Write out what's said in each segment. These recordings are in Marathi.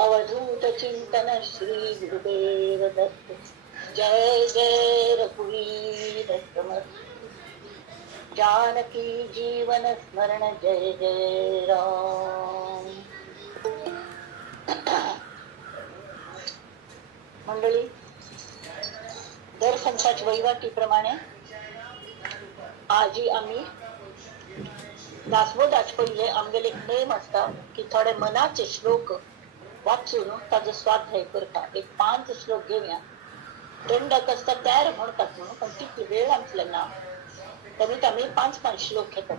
अवधूत चिंतन श्री गुरुदेव दत्त. जय जय रघुवीर समर्थ. जानकी जीवन स्मरण जय जय राम. मंडळी, दर संताच्या वहिवाटीप्रमाणे आजी आम्ही दासबोधाच पहिले आमगेले एक नेम असता की थोडे मनाचे श्लोक वाचून ताजो स्वाध्याय करता. एक 5 श्लोक घेऊया. दंडक असता तयार म्हणतात म्हणून, पण तितकी वेळ आमचल्या ना कमीत कमी 5 श्लोक घेतात.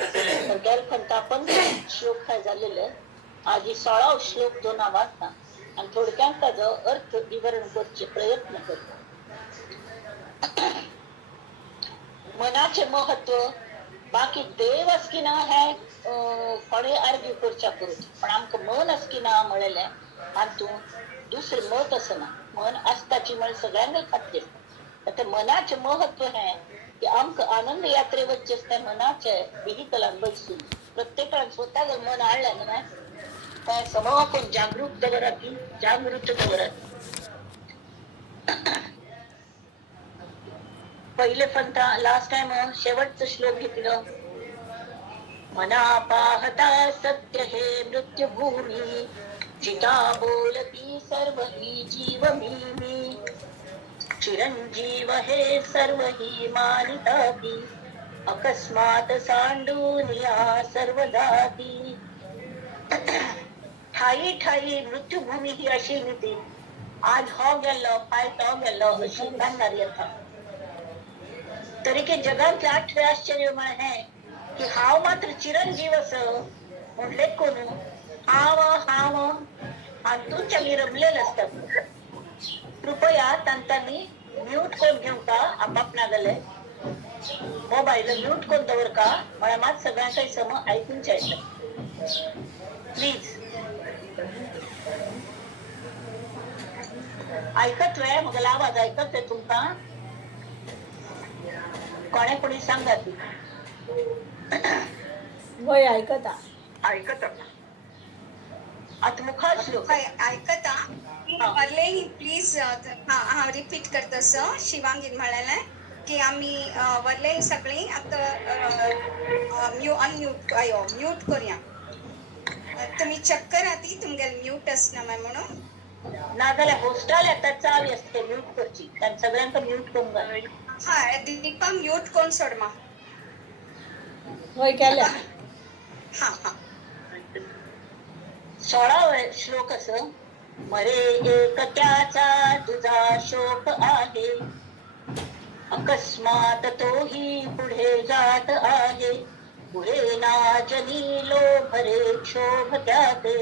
तर गेलखंता 15 श्लोक काय झालेले. आजी 16 श्लोक जो ना वाचता आणि थोडक्यात ताजो अर्थ विवरण करचे प्रयत्न करतो. मनाचे महत्व बाकी देव असकी ना हे कोणी आर्ग्यू करच्या करूच, पण आमक मन असकी ना म्हणले हातून दुसरे मत असं ना. मन असताची म्हण सगळ्यांना खात्री. ते मनाचे महत्व हे की आमक आनंद यात्रे वच्चेच त्या मनाचे विहितला बसून प्रत्येकाला स्वतः मन आणलं ना काय समूह कोण जागरूक दवराती, जागृत दवराती. पहिले पंथा लास्ट टाइम शेवटचं श्लोक घेतलं. मना पाहता सत्य हे मृत्यू भूमी, चिता बोलती सर्व ही जीव मी. चिरंजीव हे सर्व ही मानिताती, अकस्मात सांडून या सर्व जाती. ठाई ठाई मृत्यूभूमी ही अशी नीती. आज हो गेलो पाय तो गेलो अशी म्हणणारी आता. तरी की जगात 8 आश्चर्य आहे की हाव मात्र चिरंजीव असं म्हणले कोण हाव हाव आणि तुमच्या मी रमलेलं असतात. कृपया त्यांनी म्यूट करून घेऊ का आपापना गले मोबाईल म्यूट करून दवर का मला मात सगळ्या काही सम ऐकून जायचं प्लीज. ऐकत वे मग आवाज ऐकत आहे तुमका कोणे कोणी सांगा ती वय ऐकता ऐकत आता मुखार श्लोक ऐकता वरले प्लीज हा रिपीट करतस. शिवांगीन म्हणालाय की आम्ही वरले सगळे आता म्यूट करूया. तुम्ही चक्कर आती तुमगेल म्यूट असणार म्हणून ना जाल्यार होस्टाल येता चावी असते म्यूट करची कारण सगळ्यांका म्यूट करून घाल. हा दीपा म्यूट कोण सोड मा. होय केल्या. हा हा 16 श्लोक असं. मरे एकट्याचा तुझा शोक आहे, अकस्मात तोही पुढे जात आहे. पुढे ना जनी लोभरे क्षोभ त्याते,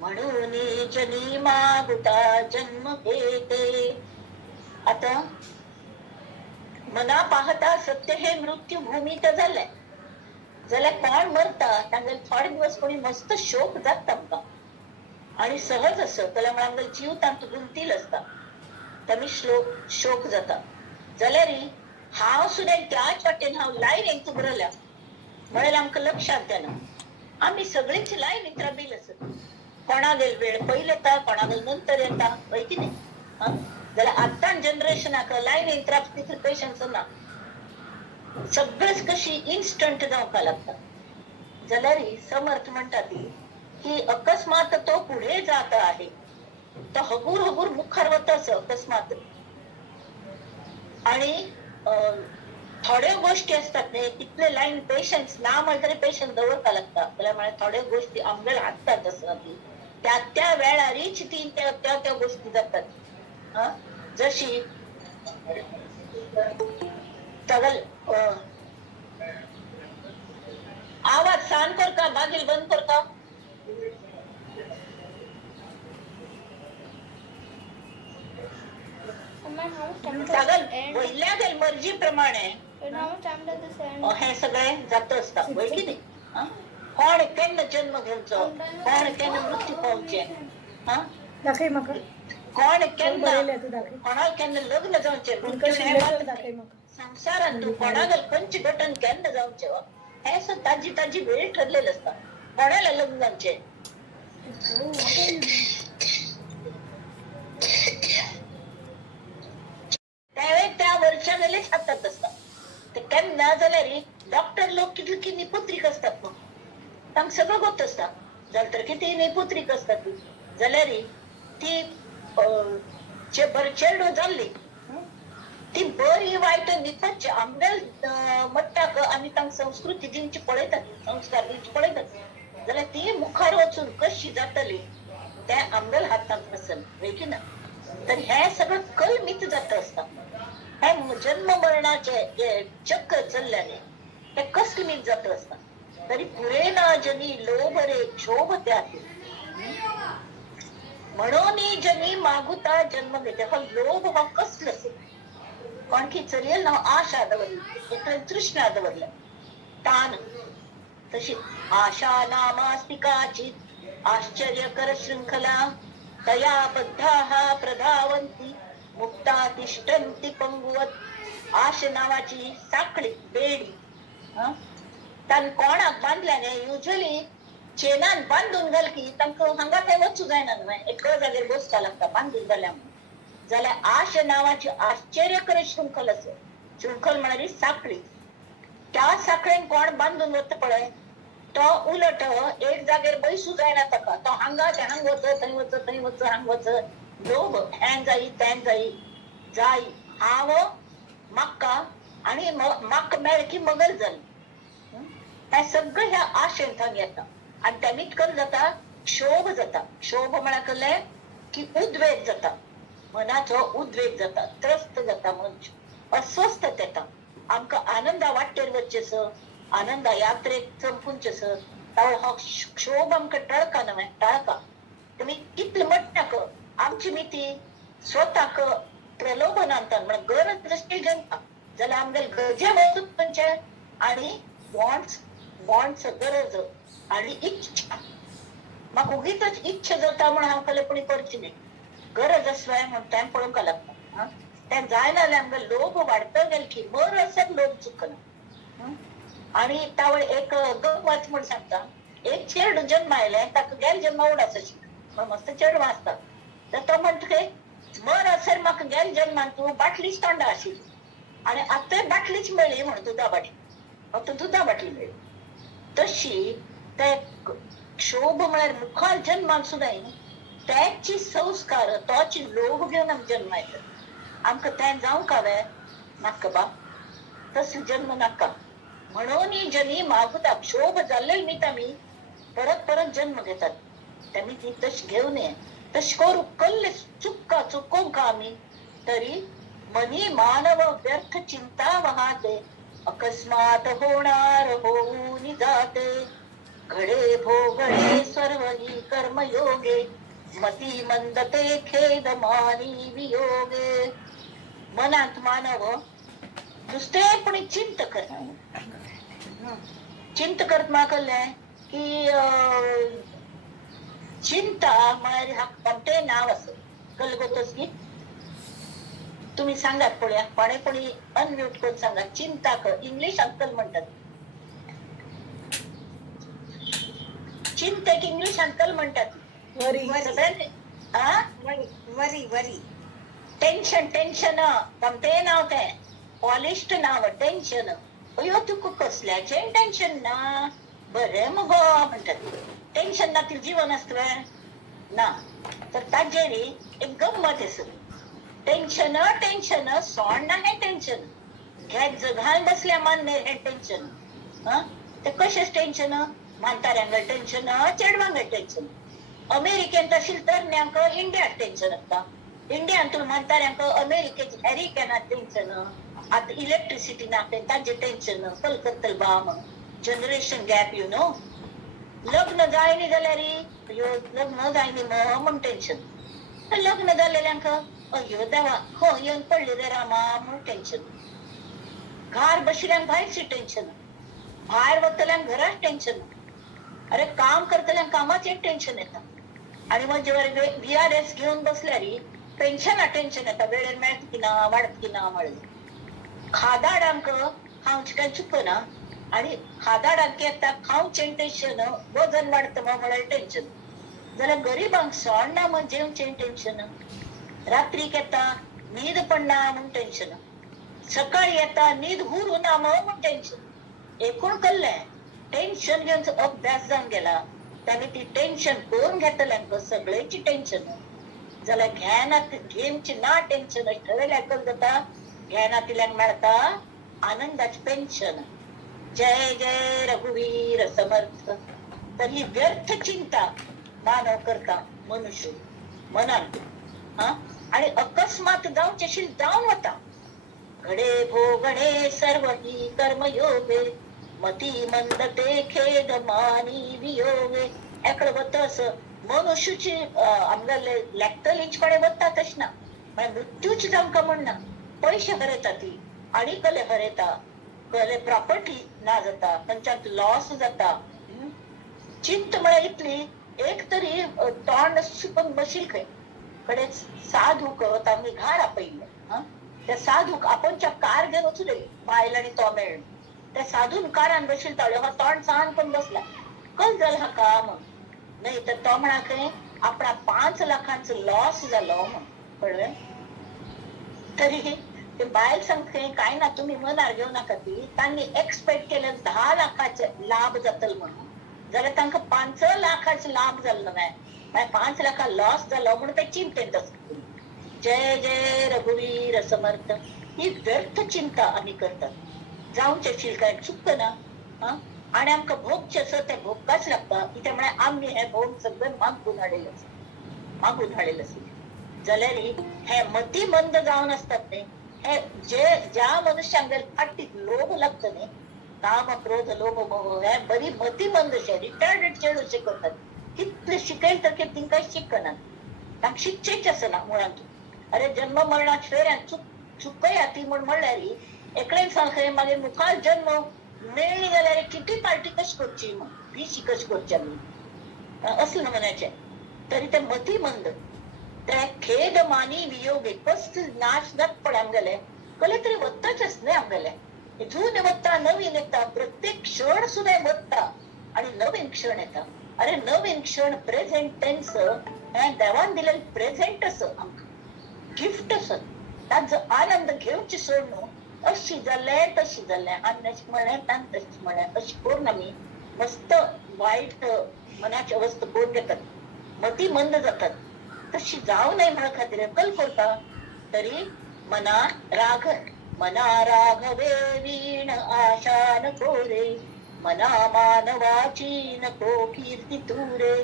म्हणून जनी मागुता जन्म घेते. आता मना पाहता सत्य हे मृत्यू भूमीत झालंय. जाल्यार कोण मरता तांगेर थोडे दिवस कोणी मस्त शोक जाता आमकां आणि सहज असं त्याला म्हणांगल जीव तांत गुंतील असता त्यामुळे शोक जाता. जाल्यार हांव सुद्धा त्याच वाटेन हांव लायन एक बरयल्या म्हळ्यार आमकां लक्षात येना. आम्ही सगळींच लायन इतरा बिल असत. कोणागेल वेळ पयले येता कोणागेल नंतर येता वय की नाही. जाल्यार आत्ता जनरेशनाक लायन इतरा तितले पेशन्स ना. सगळेच कशी इन्स्टंट जावपाक लागता. जाल्यार समर्थ म्हणटा ती की अकस्मात तो पुढे जात आहे. तो हगूर हगूर मुखार वता अकस्मात. आणि थोड्या गोष्टी असतात न्ही तितले लायन पेशन्स ना म्हळ्यार तरी पेशन्स दवरपाक लागता. जाल्यार थोड्या गोष्टी आमगेर हाडटात असं त्या वेळारीच ती त्या गोष्टी जातात. जशी आवाज शांत कर का बागील बंद कर का. सगळं वयल्या गेल मर्जी प्रमाणे हे सगळे जात असता वय की नाही. कोण केन्ना जन्म घेवचो कोण केन्ना मृत्यू पावचे कोण केन्ना कोणाक केन्ना लग्न जावचे संवसारान तू कोणागेल पंचघटन केन्ना जावचे हे असं ताजी ताजी वेळ ठरलेलं असतं. कोणाला लग्नाचे त्यावेळेस त्या वर्षा वेळेस हातात असतात. ते केन्ना जाल्यार डॉक्टर लोक कितली की निपुत्रीक असतात मग तांकां सगळं गोत असता. जाल्यार तर किती निपुत्रीक असतात ती जाल्यार ती बरी चेडू जाल्ली ती बरी वायट निपजची आमगेल म्हणटाक आमी तांकां संस्कृती दिवची पळयतात, संस्कार दिवचे पळयतात जाल्यार ती मुखार वचून कशी जातली ते आमगेल हातांत आसन वय की ना. तर हे सगळं कलमित जात असता. हे जन्म मरणाचे जे चक्र चल्ल्याने ते कसमित जात असता. तरी पुरे ना जनी लोभ रे क्षोभ त्याती म्हणून जनी मागुता जन्म घेते. हा लोभ हा कसलस कोणकी चलयेल ना आशा दवरली एक तृष्णा दवरल्या तान तशी आशा नामास्तिकाची आश्चर्यकर शृंखला तया बद्धाः प्रधावंती मुक्ता तिष्ठन्ति पंगुवत. आश नावाची साखळी बेडी तान कोणाक बांधल्याने युजली चेनान बांधून घाल की तांकां हांगा थंय वचूं जायना न्हय, एका जाग्यार बसता लागता बांधून जाल्या जाल्यार आश नावाची आश्चर्यकर शृंखल आसा. शृंखल म्हळ्यार साखळी. त्या साखळेन कोण बांधून वता पळय तो उलट एक जाग्यार बसूं जायना ताका. तो हांगा ते हांग वच थंय वच थंय वच हांग वच लोभ हें जायी तें जायी जाय हांव म्हाका आनी म्हाका मेळ की मगल जाली. हे सगळं ह्या आशेन थंग येता आनी तेमीत करून जाता क्षोभ जाता. क्षोभ म्हळ्यार कळ्ळें की उद्वेग जाता, मनाचो उद्वेग जाता, त्रस्त जाता, मन अस्वस्थ येता. आमकां आनंदा वाटेर वचचेस, आनंदा यात्रेक चंपूनचेस हो क्षोभ आमकां टळका न्हय, टाळका. तुमी कितले म्हणटाक आमची मिती स्वताक प्रलोभनांतन म्हण गरज दृश्टी जनता जाल्यार आमगेले गरजे वचून खंयचे आनी वॉन्ट्स गरज आनी इच्छा. म्हाका उगीच इच्छा जाता म्हण हांव कलेपणी करची न्ही. गरज आसल्यार म्हण तें पळोवंक लागता. तें जायना जाल्यार आमगे लोभ वाडत गेल की मर असर लोभ चुकना. आनी तावळ एक गंमत म्हण सांगता. एक चेडूं जल्मा आयलें ताका गेल जल्मा उडास आशिल्लो मस्त चेडूं आसता. तर तो म्हणटा मर असर म्हाका गेल जल्मान तूं बाटलीच तोंडा आशिल्ली आनी आतां बाटलीच मेळ्ळी म्हण दुदा बाटली फक्त दुदा बाटली मेळ्ळी. तशी ते क्षोभ म्हळ्यार मुखार जन्मान सुद्दां त्याची संस्कार तोची लोभ घेवन आमी जन्म येता. आमकां तें जावंक हांवें नाका बा तसलो जन्म नाका. म्हणून जनी मागुता क्षोभ जाल्ले मीत आमी परत परत जन्म घेतात. तेमी ती तशी घेऊ नये. तशी करू कल्ले चुकोवंक आमी तरी मनी मानव व्यर्थ चिंता वाहते अकस्मात होणार होऊन जाते. घडे भोगडे सर्व ही कर्मयोगे मती मंदते खेद मानी वियोगे. मनात मानव नुसतेपणी चिंत करता. चिंत करत मागलें की चिंता म्हळ्यार ते नाव असं कलगोतच की तुम्ही सांगात पळया कोणी अनम्यूट करून सांगा. चिंता कर इंग्लिश अंकल म्हणतात. चिंतेक इंग्लिश अंकल म्हणतात. वरी वरी वरी टेन्शन ते नाव ते पॉलिश्ड नाव टेन्शन. अयो तुका कसल्याचे टेन्शन ना बरें मुगो म्हणटात. टेन्शन ना ती जीवन असतं ना. तर ताजेर एक गंमत आसा. टेन्शन सोड ना हे टेन्शन हे जगान बसल्या मान्य हे टेन्शन. ते कशेच टेन्शन म्हाताऱ्यांक टेन्शन चेडवांक टेन्शन. अमेरिकेन तशील तरण्यांक इंडियाक टेन्शन आसता. इंडियान तुला म्हाताऱ्यांक अमेरिकेची हॅरिकेनात टेन्शन. आता इलेक्ट्रिसिटी नाते तांचे टेन्शन कल करतल बाम जनरेशन गॅप यू नो. लग्न जायनी जाल्यार लग्न जायनी म्हण टेन्शन. लग्न जाल्लेल्यांक अयो देवा खंय येवन पडले रे रामा म्हण टेन्शन. घार बशिल्यांक भायरची टेन्शन. भायर वतल्यांक घरात टेन्शन. अरे काम करतल्यांक कामाचें टेन्शन येता. आणि म्हणजे VRS घेऊन बसल्यार पेन्शना टेन्शन येता. वेळेर मेळत की ना वाडत की ना म्हणलें. खादाडांक हांव काय चुकना आणि हादाडाक घेता खावचें टेन्शन वजन वाडतं म्हळ्यार टेन्शन जाल्यार गरीबांक सोडना म्हण जेवचें टेन्शन रात्री येता न्हीद पडना म्हूण टेन्शन सकाळी येता न्हीद हुरू ना म्हूण टेन्शन एकूण कल्लें टेन्शन घेवन अभ्यास जावन गेला तांणी ती टेन्शन करून घेतल्यांक सगळेची टेन्शन जाल्यार घेवची ना टेन्शन ठरयल्यार कल जाता घेनातिल्यांक मेळटा आनंदाची पेन्शन जय जय रघुवीर समर्थ. तर ही व्यर्थ चिंता मानव करता मनुष्य मनान आणि अकस्मात जावचेशील जावन वता घडे भोगणे सर्व ही कर्मयोगे मती मंदते खेद मानी वियोगे एकडे वतस मनुष्याची आमगेले लेखतलीचपणे वता तश ना मृत्यूच जावंका म्हणना पैसे हरयता ती आनी कले हरयता कले प्रॉपर्टी ना जाता खंयच्याक लॉस जाता चिंत म्हळ्यार इतली एक तरी तोंड सुपन बशील खंय कडेन साधूक तांणी घार आपयल्ले त्या साधूक आपोनच्या कार घेवन वचून बायल आनी तो मेळ्ळो त्या साधून कारान बशिल्लो हो तोंड सान पण बसला कस जालें हाका म्हण नाही तर तो म्हणा खंय आपणा 5 लाखांचो लॉस जालो म्हण कळ्ळें तरी ते बायल सांगते काय ना तुम्ही मनार घेऊ नका ती तांणी एक्सपेक्ट केलं 10 लाखाचे लाभ जातल म्हणून जाल्यार तांकां 5 लाखाचे लाभ जाल्लो नाही 5 लाखा लॉस जालो म्हणून ते चिंतेत असतात. जय जय रघुवीर समर्थ. ही व्यर्थ चिंता आम्ही करतात जावचें काय चुकत ना आणि आमकां भोगचें आसा तें भोगपाच लागता कित्याक म्हळ्यार आमी हे भोग सगळे मागून हाडिल्ले जाल्यार हे मती मंद जावन असतात न्ही हे ज्या मनशांक फाटीक लोभ लागता न्ही काम क्रोध लोभ मोह हे बरी मती मंद रिटायर्ड चेडूं शिकवतात कितले शिकयले तर तिंका शिकनात तांकां शिकचेच आसना मुळांत. अरे जन्म मरणाच्या फेऱ्यान चुकया ती म्हण म्हणल्यार एकडेन सांगले मागीर मुखार जन्म मेळ्ळी जाल्यार किती पार्टी कशी करची मग फीशी कशी करची आमी असलें म्हणायचें तरी ते मती मंद ते खेद मानी वियोगे कस नाश जात पडे आमगेले कले तरी वत्ताचेच न्ही आमगेले जून वत्ता नवीन येता प्रत्येक क्षण सुद्धा वत्ता आणि नवीन क्षण येता. अरे नवीन क्षण प्रेझेंट टेन्स देवान दिलेले प्रेझेंट आमकां गिफ्ट असत तांचो आनंद घेवची सोड न्हू अशी जालें तशी जालें आनी तशें म्हणलें तान तशें म्हणलें अशें करून आमी मस्त वायट मनाची अवस्था करून घेतात मती मंद जातात तशी जावं नये म्हणा खातीर कल करता तरी मना राघवे वीण आशा नको रे मना मानवाची नको कीर्ती तुरे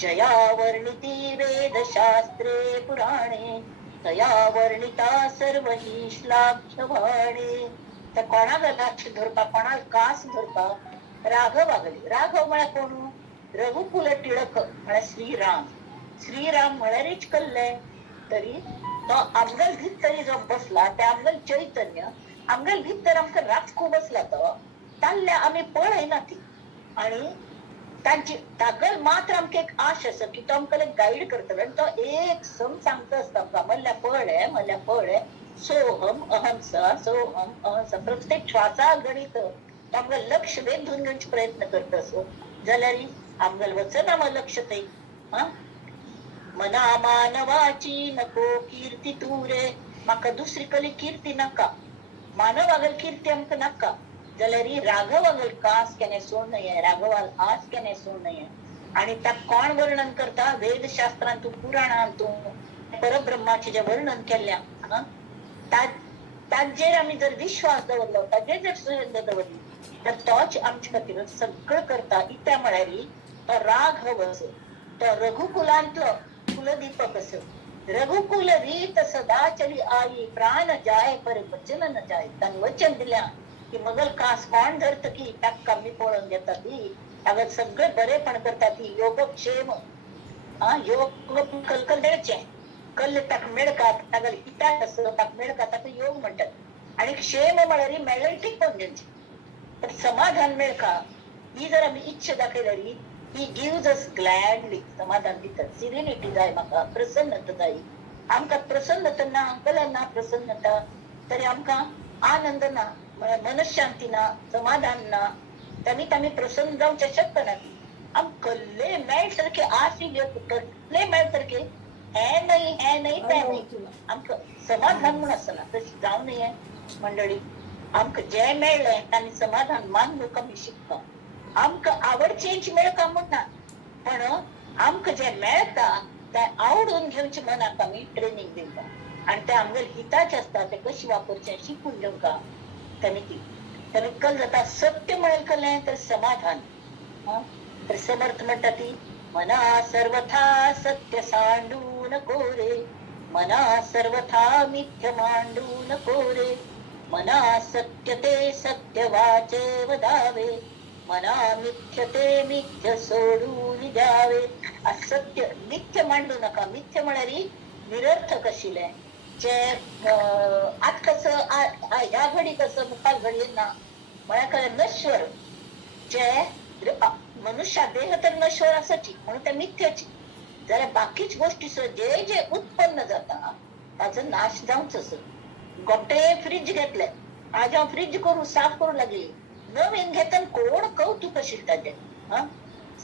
जया वर्णिती वेद शास्त्रे पुराणे तया वर्णिता सर्व ही श्लाघ्यवाणे. त्या कोणाक लक्ष धरपा कोणाक कास धरपा राघव आगली राघव म्हळ्यार कोण रघुकुल टिळक म्हळ्यार श्रीराम म्हळ्यारच कल्ले तरी तो आमगेल भितर जो बसला ते आमगेल चैतन्य आमगेल भितर आमकां राखू बसला तो ताल्ल्या आमी पळयना ती आणि तांची तागल मात्र आमकां एक आश आसा की तो आमकां गाईड करतलो आनी तो एक सम सांगता आसता आमकां म्हणल्यार पळय सोहम अहंसा प्रत्येक श्वासा गणित तो आमकां लक्ष वेधून घेवचे प्रयत्न करता असो जाल्यार आमगेल वचना मग लक्ष ते मना मानवाची नको कीर्ती तुरे म्हाका दुसरी कली कीर्ती नाका मानवागल कीर्ती आमकां नाका जाल्यार राघवागल कास केन्ना सोड नये राघवाल आस केन्ना सोड नये आणि ताक कोण वर्णन करता वेदशास्त्रांतू पुराणांतू परब्रह्माचे जे वर्णन केल्ल्या ताजेर आमी जर विश्वास दवरलो ताजेर जर श्रद्धा दवरली तर तोच आमचे खातीर सगळं करता इत्या म्हळ्यार तो राघव असो तो रघुकुलांतलो कुलदीपक असो रघुकुल रीत सदा चली आई प्राण जाय पर वचन न जाय तांणी वचन दिल्या की मगल कास कोण धरत की ताक कमी पळोवन घेता ती ताका सगळे बरेपण करता ती योगक्षेम योग कलकल द्यायचे कल्ल ताक मेळकात ताका हिताक असो ताक मेळकात ताका योग म्हणटात आणि क्षेम म्हळ्यार मेळ्ळें टिकोवन घेवचें तर समाधान मेळका ही जर आमी इच्छा दाखयल्यार ही गिव्स अस ग्लॅडली समाधान दितात सिरिनिटी जाय म्हाका प्रसन्नता जाय आमकां प्रसन्नता ना कला ना प्रसन्नता तरी आमकां आनंद ना मनशांतीना समाधानना त्यांनी आम्ही प्रसन्न जाऊच्या शकत नाही. आम कल्ले मेळसारखे आशी कसले मेळसारखे हे नाही ते नाही. आमक समाधान म्हणून असतं ना तशी जाऊ नये मंडळी. आमक जे मेळलंय त्यांनी समाधान मानलो कमी शिकता. आमक आवड चेंज मेळ का म्हणा, पण आमक जे मेळता ते आवडून घेवचे मनाक आम्ही ट्रेनिंग दिवता. आणि ते आमगेर हिताचे असतात ते कशी वापरचे शिकून घेवका त्यांनी ती. तर कल जाता सत्य मिळेल कळले तर समाधान. तर समर्थ म्हणतात ती मना सर्वथा सत्य सांडू नको रे, मना सर्वथा मिथ्य मांडू नको रे, मना सत्य ते सत्य वाचे वदावे, मना मिथ्य ते मिथ्य सोडून द्यावे. असत्य मिथ्य मांडू नका. मिथ्य म्हणणारी निरर्थक अशिले जे आज कसं ह्या घडी कसं मुखाल घडी ना म्हळ्याकडे नश्वर जे मनुष्य देह तर नश्वर असाची म्हणून त्या मिथ्याची. जरा बाकीच गोष्टी जे जे उत्पन्न जाता त्याचा नाश जाऊच असं. गोटे फ्रीज घेतले आज फ्रीज करू साफ करू लागली नवीन घेताना कोण कौतुक असेल त्याचे.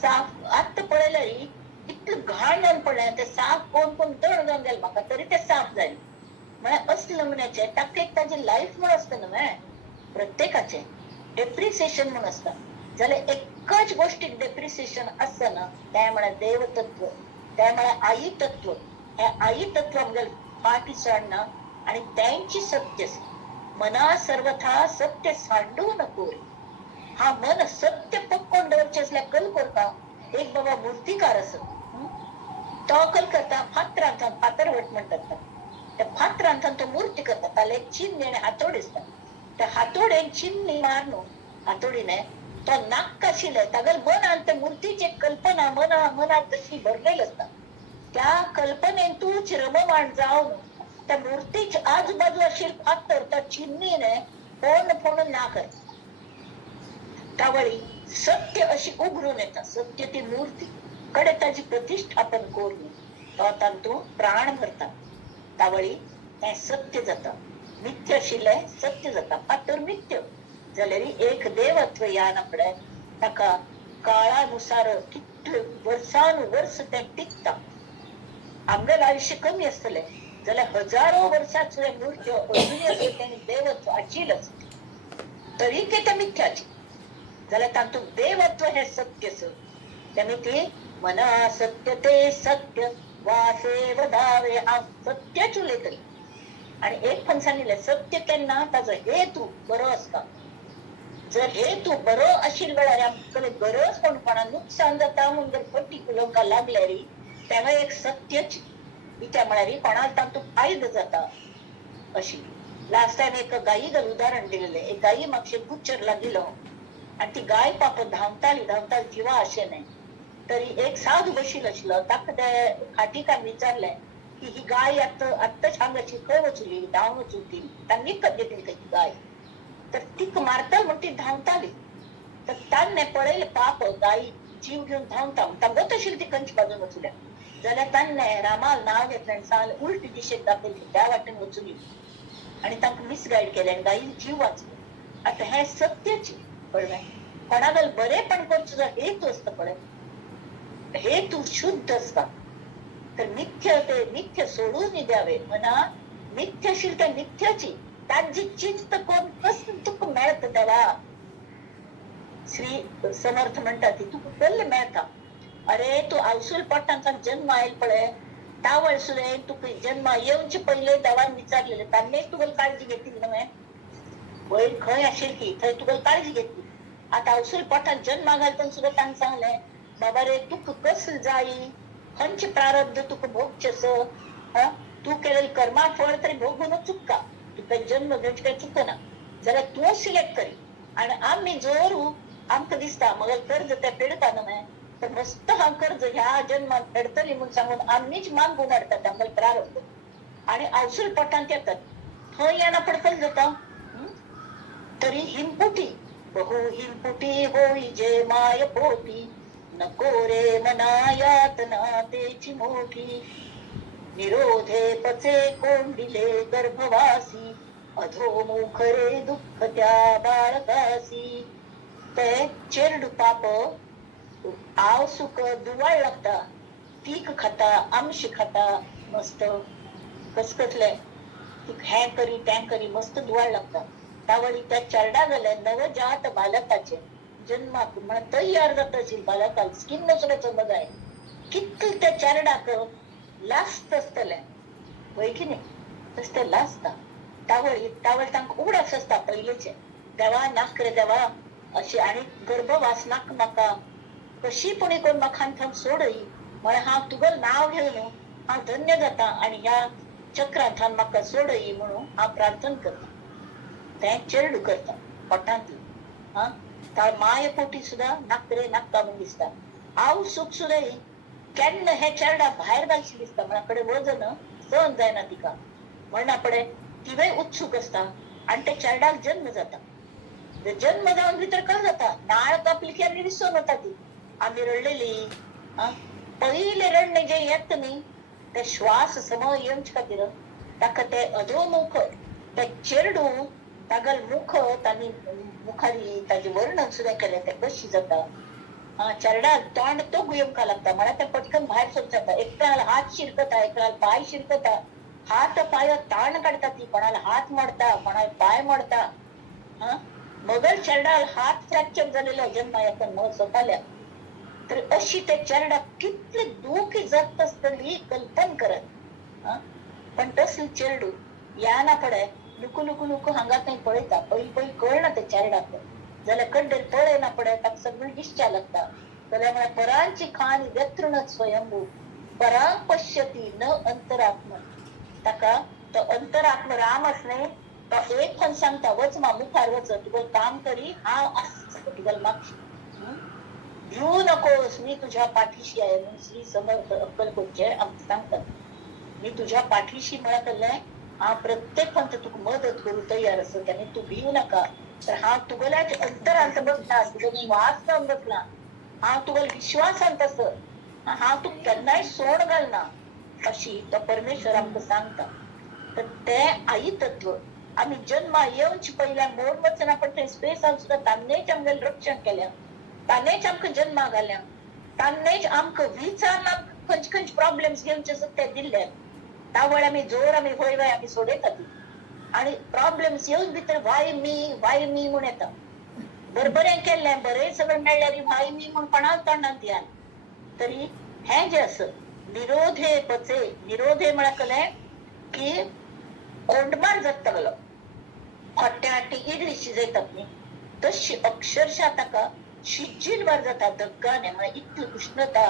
साफ आत्ता पळायला इतकं घाण जाऊन पडलं ते साफ कोण कोण तण जाऊन गेल म्हाका तरी ते साफ झाले. म्हणजे असलं म्हणायचे टाके त्याचे लाईफ म्हणून असतं ना प्रत्येकाचे डेप्रिसिएशन म्हणून असतं. जाल्यार एकच गोष्टीक डेप्रिसिएशन असतं ना त्यामुळे देवतत्व त्यामुळे आई तत्व हे आई तत्व आमच्या पाठी सांडणं आणि त्यांची सत्य मना सर्वथा सत्य सांडू नको. हा मन सत्य पक्कोन दवरचे असल्या कल करता एक बाबा मूर्तिकार असत तो कल करता फातरांत फातरवट म्हणतात त्या फातरांत तो मूर्ती करतात त्याला एक चिन्ह आणि हातोडी असतात. त्या हातोडे चिन्ह मारनो हातोडीने तो नाक कशील तागल मन आणि मूर्तीची कल्पना मनात तशी भरलेली असतात. त्या कल्पनेन तूच रममाण जाऊन त्या मूर्तीच्या आजूबाजू अशी फातर त्या चिन्हीने फोन ना कर. त्यावेळी सत्य अशी उघडून येतात. सत्य ती मूर्ती कडे त्याची प्रतिष्ठापन करून तो प्राण भरतात. त्यावेळी हे सत्य जातं. मिथ्य शिलय सत्य जाता फातर मिथ्य जाल्यार एक देवत्व या नाकडे ताका काळानुसार कितले वर्षानुवर्ष ते टिकता. आमगेल आयुष्य कमी असतले जाल्यार हजारो वर्षाचे मूर्त्यो अजुनी असले त्यांनी देवत्व आजीलच तरी के त्या मिथ्याची जाल्यार तातूंत देवत्व हे सत्य त्यांनी ती मना सत्य ते सत्य वासे वदावे. हा सत्यच उलयतली. आणि एक पण सांगितले सत्य केन्ना ताचो हेतू बरो असता. जर हेतू बरो आशिल्लो वेळार आमकां गरज कोणा नुकसान जाता म्हणून जर फटी लोकांक लागल्यार तेव्हा एक सत्यची त्या म्हळ्यार कोणाक तातूंत फायदो जाता अशी. लास्ट टाइम एक गायीगल उदाहरण दिलेले. एक गायी म्हापशे बुच्चरला गेलो आणि ती गाय पाप धांवताली जिवा अशें न्ही तरी एक साधू बशिल्लो आशिल्लो ताका ते खाटीकान विचारलें की ही गाय आत्ताच हांगाची खंय वचुली धांवन वचुली तांणी विकत घेतली ती गाय. तर तीक मारता म्हण ती धांवताली. तर तान्ने पळयलें पाप गायी जीव घेवन धांवता तांगत आशिल्ली ती खंयच्या बाजून वचुल्या जाल्यार तान्ने रामाल नांव घेतलें आनी सांगलें उलटी दिशेक दाखयली त्या वाटेन वचुली आणि तांकां मिसगायड केलें आनी गायीन जीव वाचलो. आता हे सत्याची कळ्ळें. कोणागल बरेपण करचो जो हेतू असता पळय हेतू शुद्ध असता. तर मिथ्य सोडून द्यावे. मना मिथ्य आशिल्ली त्या मिथ्याची ताजी चिंत कोण कसं तुका मेळता त्याला. श्री समर्थ म्हणतात ती तुका कल्ले मेळता. अरे तू अवसूल पोटांचा जन्म आयल पळय तावळ सुद्धा तुका जन्म येवचे पहिले देवान विचारलेले तान्नेच तुगेल काळजी घेतली न्हय. वयर खंय आशिल्ली थंय तुगेल काळजी घेतली. आता अवसूल पोटांत जन्मा घालतना सुद्धा तांकां सांगलें बाबा रे तुका कसली जायी खंयचे प्रारब्ध तुका भोगचेस. तू केलेली कर्मा फळ तरी भोगूनच चुकता. तुका जन्म घेवचे काही चुकना जाल्यार तू सिलेक्ट करी. आणि आम्ही जोरू आमकां दिसता मग कर्ज ते फेडता न्हय तर मस्त हा कर्ज ह्या जन्मात फेडतली म्हणून सांगून आम्हीच मान गुणाडतात आमकां प्रारब्ध आणि अवसूल पोटांत येतात थंय येना पडकल जाता. तरी हिमपुटी बहु हिमपुटी होई जे माय पोटी नको रे मना यातना तेची मोठी. निरोधे पचे कोंडिले गर्भवासी अधोमुख रे दुःख त्या बाळकासी. ते चेरडू पाप आव सुख दुवाळ लागता, पीक खाता आमशी खाता, मस्त कसकसले हे करी त्या करी मस्त दुवाळ लागता. त्यावेळी त्या चरडा गेल्या नवजात बालकाचे जन्माक म्हण तयार जात असेल बालकाला स्किन नसल्याचं बघ आहे किती त्या चरडाक लास्ट असतले वय की नाही तस ते लाजता. त्यावेळी तांका उघडाच असता पहिलेचे देवा नाक रे देवा अशी. आणि गर्भवास नाक नाका कशी पण कोण मखान थांब सोडई म्हण हा तुगल नाव घेऊन हा धन्य जाता आणि या चक्रात म्हाका सोडई म्हणून हा प्रार्थना करता. ते चेरडू करता पोटांतली. हा त्या माय पोटी सुद्धा नाकरे नाका म्हणून दिसता. आव सुख सुद्धा केन्ना हे चेरडा भायर घालशी दिसता म्हणाकडे वजन सहन जायना तिका म्हणा पडे तिवे उत्सुक असता. आणि त्या चेरडाक जन्म जाता. जन्म जाऊन भितर कळ जाता नाळ कापली की आम्ही विसरून होता ती आम्ही रडलेली. पहिले रडणे जे येत नाही ते श्वास सम येऊच खातीर ताका ते अधोमुख ते चेरडू तागल मुख तानी मुखारी ताजे वर्णन सुद्धा केले ते कशी जाता. चरडा तोंड तो गुयमका लागता म्हणा ते पटकन बाहेर सोड जाता. एकट्याला हात शिरकता एकट्याला पाय शिरकता. हात पाय ताण काढता ती कोणाला हात मोडता कोणाला पाय मोडता. मगर चरडाला हात फ्रॅक्चर झालेला जन्म याचा न स्वतःल्या तर अशी ते चरडा कितले दुखी जात असतली कल्पन करत. पण तसली चेरडू या ना पडे लुकू लुकू लुकू हांगात नाही पळयता पै कळ ना ते चेरडाक जाल्यार कड्डेर पळय ना पडे ताका सगळी दिसच्या लागता. जाल्यार परांची खान व्यत्रुणच स्वयंभू परां पश्यती न अंतरात्म. ताका तो अंतरात्म राम असणे तो एक पण सांगता वच मा मुखार वच तुगल काम करी हांव तुगल मागशी भिवू नकोस मी तुझ्या पाठीशी आहे म्हणून श्री समर्थ अक्कलकोटचे आमचे सांगतात. मी तुझ्या पाठीशी म्हणतलंय हा प्रत्येक पंथ तुका मदत करू तयार असत त्याने तू भिवू नका. तर हा तुगल्याच अंतरांत बसला तुझा वास बसला हा तुगल विश्वासांत अस हा तू केन्नाय सोड घालना अशी तो परमेश्वर आमकां सांगता. तर ते आई तत्व आम्ही जन्मा येऊच पहिल्या मोड वचना पण ते स्पेसान सुद्धा तान्नेच आमगेल रक्षण केल्या तान्नेच आमकां जन्मा घाल्या तान्नेच आमकां विचारना खंयचे खंयचे प्रॉब्लेम्स घेवचे आसात ते दिल्ले. त्यावेळी आम्ही जोर आम्ही होय वय आम्ही सोडयता ती आणि प्रॉब्लेम्स येऊच भितर वाय मी म्हूण येता. बरें केल्लें बरें सगळें मेळ्ळ्यार वाय मी म्हूण कोणाक तोंडांत या. तरी हे जे असत निरोधे पचे निरोधे म्हळ्यार की कोंडमार जातलो हट्ट्या हट्टी इडली शिजयतात न्ही तशी अक्षरशः ताका शिजील वर जाता दग्गाने म्हळ्यार इतली उष्णता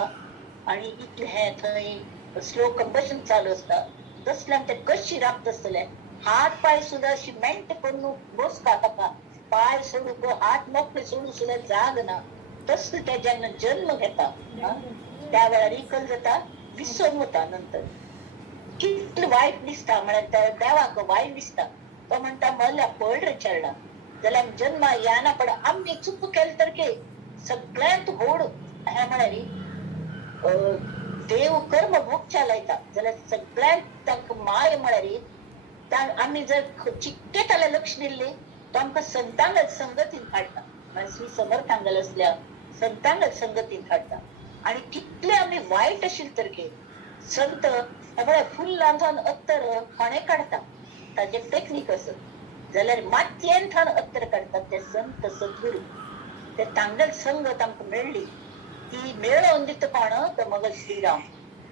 आणि इतले हे थंय स्लो कंबशन चालू असता. तसल्यान ते कशी राबत आसतले हात पाय सुद्धा अशी मेंट करून बसता ताका पाय सोडूक हात मोकळे सोडूं सुद्धा जाग ना. तसले ते जेन्ना जन्म घेता त्या वेळार इकल जाता विसरून वता. नंतर कितले वायट दिसता म्हळ्यार देवाक वायट दिसता. तो म्हणटा मला पळ रे चरडा जाल्यार जन्मा याना पड आम्ही चूक केले तर के सगळ्यांत व्हड हे म्हळ्यार देव कर्म भोग चालयता जाल्यार सगळ्यांत तांकां माय म्हळ्यार आम्ही जर चिक्केताले लक्ष दिल्ले तो आमकां संतांगत संगतीन हाडटा. म्हळ्यार श्री समर्थांगल असल्या संतांगत संगतीन हाडटा. आणि कितले आम्ही वायट आशिल्ले तर के संत म्हळ्यार फुल लांथोन अत्तर कोणे काढता ताजे टेक्निक असत जाल्यार मातयेन थान अत्तर काडतात ते संत सद्गुरू. ते तांगल संगत आमकां मेळ्ळी ती मेळोवन दिता कोण तो मगल श्रीराम.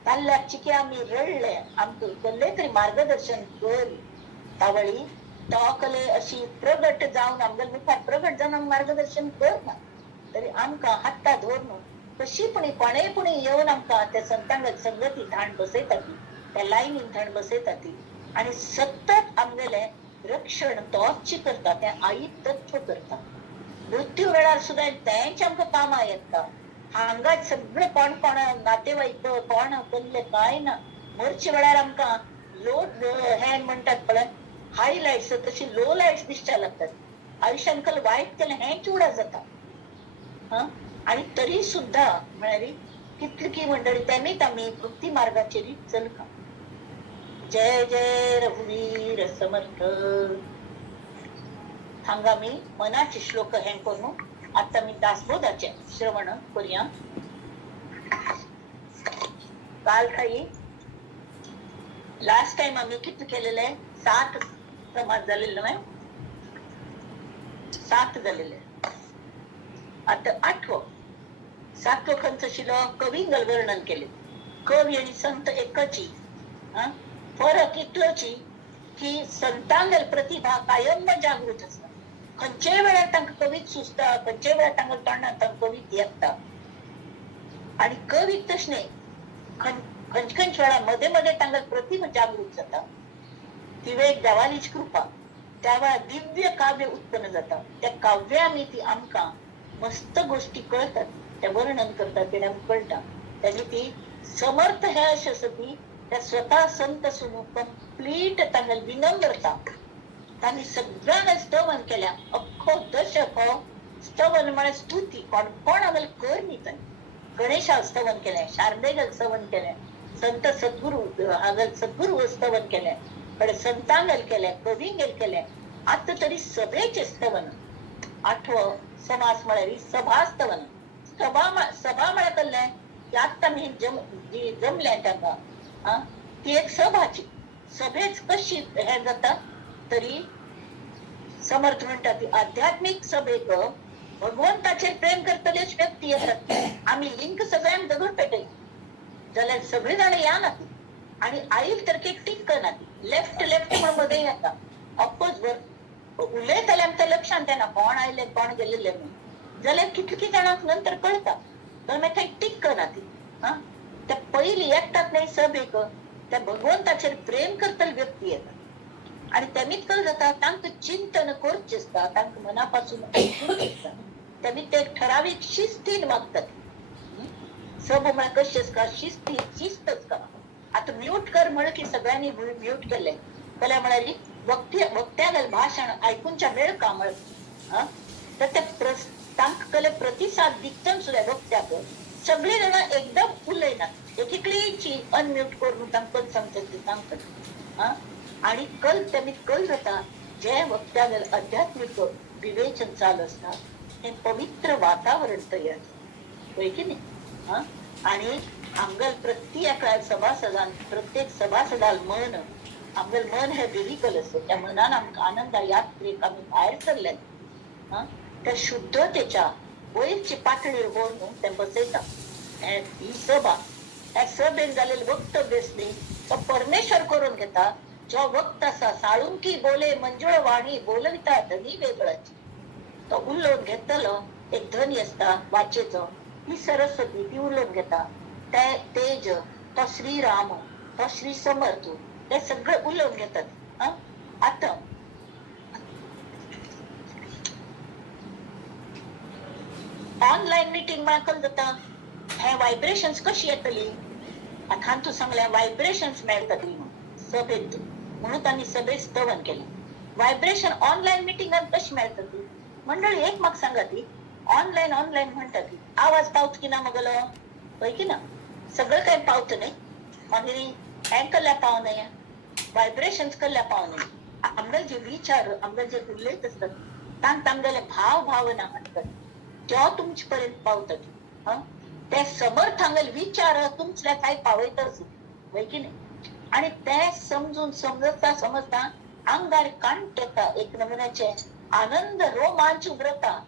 ताल्ल्याची की आम्ही रडले आमकां कसले तरी मार्गदर्शन कर. तावळी तो कले अशी प्रगट जावन आमगेल मुखार प्रगट जावन मार्गदर्शन करना तरी आमकां हाता धरून कशी पण कोणेय पुणी येवन आमकां त्या संतांगत संगती थाण बसयता ती त्या लायनीन थाण बसयता ती आणि सतत आमगेले रक्षण तोच करता ते आई तत्व करता. मृत्यू वेळार सुद्धा तेंच आमकां कामां येता. हांगाच सगळे कोण नातेवाईक कोण कसले काय ना. मरचे वेळार आमकां लो हे म्हणटात पळय हायलाइट्स तशी लो लाइट्स दिसच्या लागतात. आयुष्यान कल वायट केलें हेंच उडा जाता. आणि तरी सुद्धा म्हळ्यार कितली की मंडळी तेमीच आमी भक्ती मार्गाचेर चलता. जय जय रघुवीर समर्थ हांगा मी मनाचे श्लोक हे करून आता मी दासबोधाचे श्रवण करूया. काल काही लास्ट टाइम आम्ही किती केलेलं आहे, 7 समाज झालेलं नाही, 7 झालेले. आता 8वं 7वं खंच शिलं कविंगल वर्णन केले. कवी आणि संत एकची, फरक इतलोची की संतांगल प्रतिभा कायम जागृत असतात. खंचे वेळा तांकां कवीत सुचता, खंचे वेळा तांकां तोंडांत कवीत येता. आणि कवीत तशें खंच वेळा मध्ये मध्ये तांकां प्रतिभा जागृत जाता. ती वेळ देवालीची कृपा. त्या वेळा दिव्य काव्य उत्पन्न जाता. त्या काव्यानी ती आमकां मस्त गोष्टी कळतात, त्या वर्णन करतात, ते आमकां कळटा. त्यांनी ती समर्थ हे अशें आसा ती त्या स्वतः संत सुनू कंप्लीट तांगेल विनम्रता. तांणी सगळ्यांक स्तवन केल्या. अख्खो दशक हो स्तवन म्हळ्यार स्तुती. कोण हांगेल कर न्ही. तांणी गणेशा स्तवन केलें, शारदेगेल स्तवन केलें, संत सद्गुरू हांगेल सद्गुरू स्तवन केलें, कडे संतांगेल केलें, कविंगेल केलें. आतां तरी सभेचें स्तवन. 8वं समास म्हळ्यार सभा स्तवन. सभा म्हळ्यार केल्लें की आतां आमी जी जमलें तांकां ती एक सभाची. सभेच कशी हे जाता तरी समर्थ म्हणटा ती आध्यात्मिक सभेक भगवंताचेर प्रेम करतलेच व्यक्ती येतात. आम्ही लिंक सगळ्यांक दगड पेटय जाल्यार सगळी जाण येना ती. आणि आईल तर टिक्क ना ती. लेफ्ट म्हणून मध्ये येता. ऑफकोर्स उलयताले आमच्या लक्षांत येना कोण आयले कोण गेलेले म्हणून. जाल्यार कितली जाणांक नंतर कळटा. तर मागीर थंय टिक्क ना ती. त्या पयली येतात नाही सभेक त्या भगवंताचेर प्रेम करतले व्यक्ती येतात. आणि तेमीच कळ जाता तांकां चिंतन करचें आसता, तांकां मनापासून ऐकूंक आसता. तेमी ते ठरावीक शिस्तीन वागतात. सभा म्हळ्यार कशी आसता, शिस्त आसता. आता म्यूट कर म्हण की सगळ्यांनी म्यूट केले जाल्यार म्हळ्यार वक्त्यागेल भाशण आयकूनच्या मेळ का म्हण. तर ते तांकां केले प्रतिसाद दितन सुद्दां वक्त्याक सगळी जाणां एकदम उलयनात. एकलीची अनम्यूट करून तांकां सांगतात ते सांगतात. आणि तेमी कळ जाता जे वक्त्यागेल आध्यात्मिक विवेचन चालू आसता हे पवित्र वातावरण तयार होय की न्ही. आणि आमगेल प्रत्येक सभासदाल मन, आमगेल मन हे व्हेहिकल असतं. त्या मनान आमकां आनंद यात्रेक आमी भायर सरले त्या शुद्धतेच्या वयरची पातळीर व्हरून ते बसयता. ही सभा, ह्या सभेन जालेले वक्तव्य न्ही तो परमेश्वर करून घेता. जो वक्त आसा साळुंकी बोले मंजुळ वाणी बोलविता धनी वेगळाची. तो उलोवन घेतलो एक धनी असता वाचेचो, ही सरस्वती ती उलोवन घेता. ते तेज, तो श्रीराम, तो श्री समर्थ ते सगळे उलोवन घेतात. आता ऑनलाईन मीटिंग म्हळ्यार जाता हे व्हायब्रेशन्स कशी येतली. आता तू सांगल्या व्हायब्रेशन्स मेळटली सभेत म्हणून तांणी सभेत स्तवन केलें. व्हायब्रेशन ऑनलाईन मिटिंगात कशी मेळटली. मंडळी एक म्हाका सांगा ती ऑनलाईन म्हणटा ती आवाज पावत की ना मगलो होय की ना. सगळं काही पावत नाही. मागीर हें केल्या पावना, व्हायब्रेशन्स केल्या पावना. आमगेले जे विचार आमगेले जे उलयत असतात तांगेले भावना म्हणटात त्यो तुमचे पर्यंत पावतात. ते समर्थांगेले विचार तुमच्या काय पावयतच होय की नाही. आणि ते समजता अंगार कांट येता. एक नमुन्याचे आनंद रोमांच उमरता.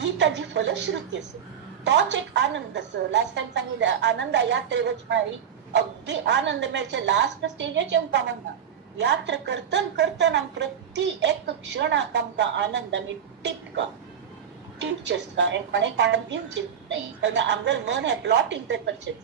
ही ताजी फलश्रुती असते. तोच एक आनंद असतो. लास्ट टाइम सांगितलं आनंद यात्रे वचणारी अगदी आनंद मेळचे लास्ट स्टेजाचे आमकां म्हणना. यात्रा करतन आम प्रति एक क्षणाक आमकां आनंद आमी टिपचे आसता. हे कोणें काडून दिवचे नाही. कारण आमगेलें मन हे प्लॉटिंग पेपरचेर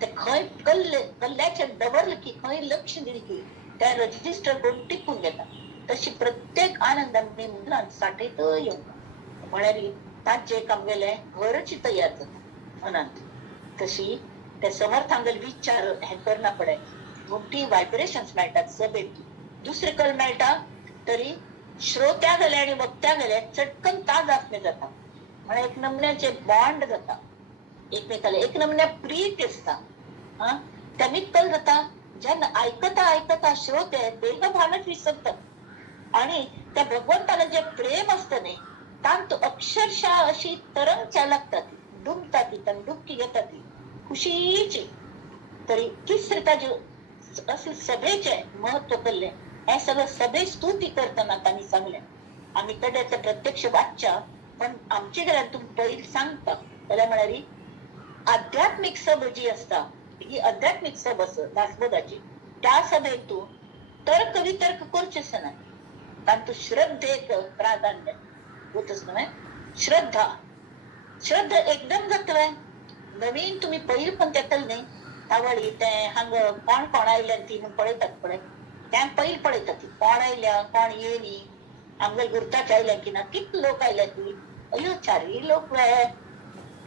ते खंय कल्ल्याचेर दवरले की खंय लक्ष दिले की ते रजिस्टर करून टिपून घेता. तशी प्रत्येक आनंद आमी मनांत साठयत येवंक म्हळ्यार तांचे एक आमगेले घरची तयार जाता मनांत. तशी ते समर्थांगेले विचार हे करना पडे मोठी व्हायब्रेशन्स मेळटात सभेत. दुसरे कल मेळटा तरी श्रोत्या गेले आणि वक्त्या गेले चटकन ताज आत्मे जाता. म्हळ्यार एक नमुन्याचे बॉन्ड जाता एकमेकाला. एक नमुन्या प्रीत आसता. तेमीच कल जाता जेन्ना आयकता श्रोते देह भानच विसरतात आणि त्या भगवंताला जे प्रेम असतं नाही तांत अक्षरशः अशी तरंग चालकतात डुंबतात डुबकी घेतात खुशीची तरी तिसरे जे असे सभेचे महत्व कळले हे सगळं सभे स्तुती करताना त्यांनी सांगले आम्ही कड्याचं प्रत्यक्ष वाच्या पण आमच्या घरातून पहिली सांगता त्याला म्हणाली आध्यात्मिक सभ जी असता ही आध्यात्मिक सभ असं दासबोधाची त्या सभेतून तर्क वितर्क करूचेच नाही तांतू श्रद्धेक प्राधान्य होतच नव्हे श्रद्धा श्रद्धा एकदम जातोय नवीन तुम्ही पहिल पण त्यातल नाही आवडी ते हंग कोण कोण आयल्या ती पळयतात पळय त्या पहिल पळयतात ती कोण आयल्या कोण येणी आमगे गुर्ताच आयल्या की ना किती लोक आयल्या ती अयो चारही लोक वे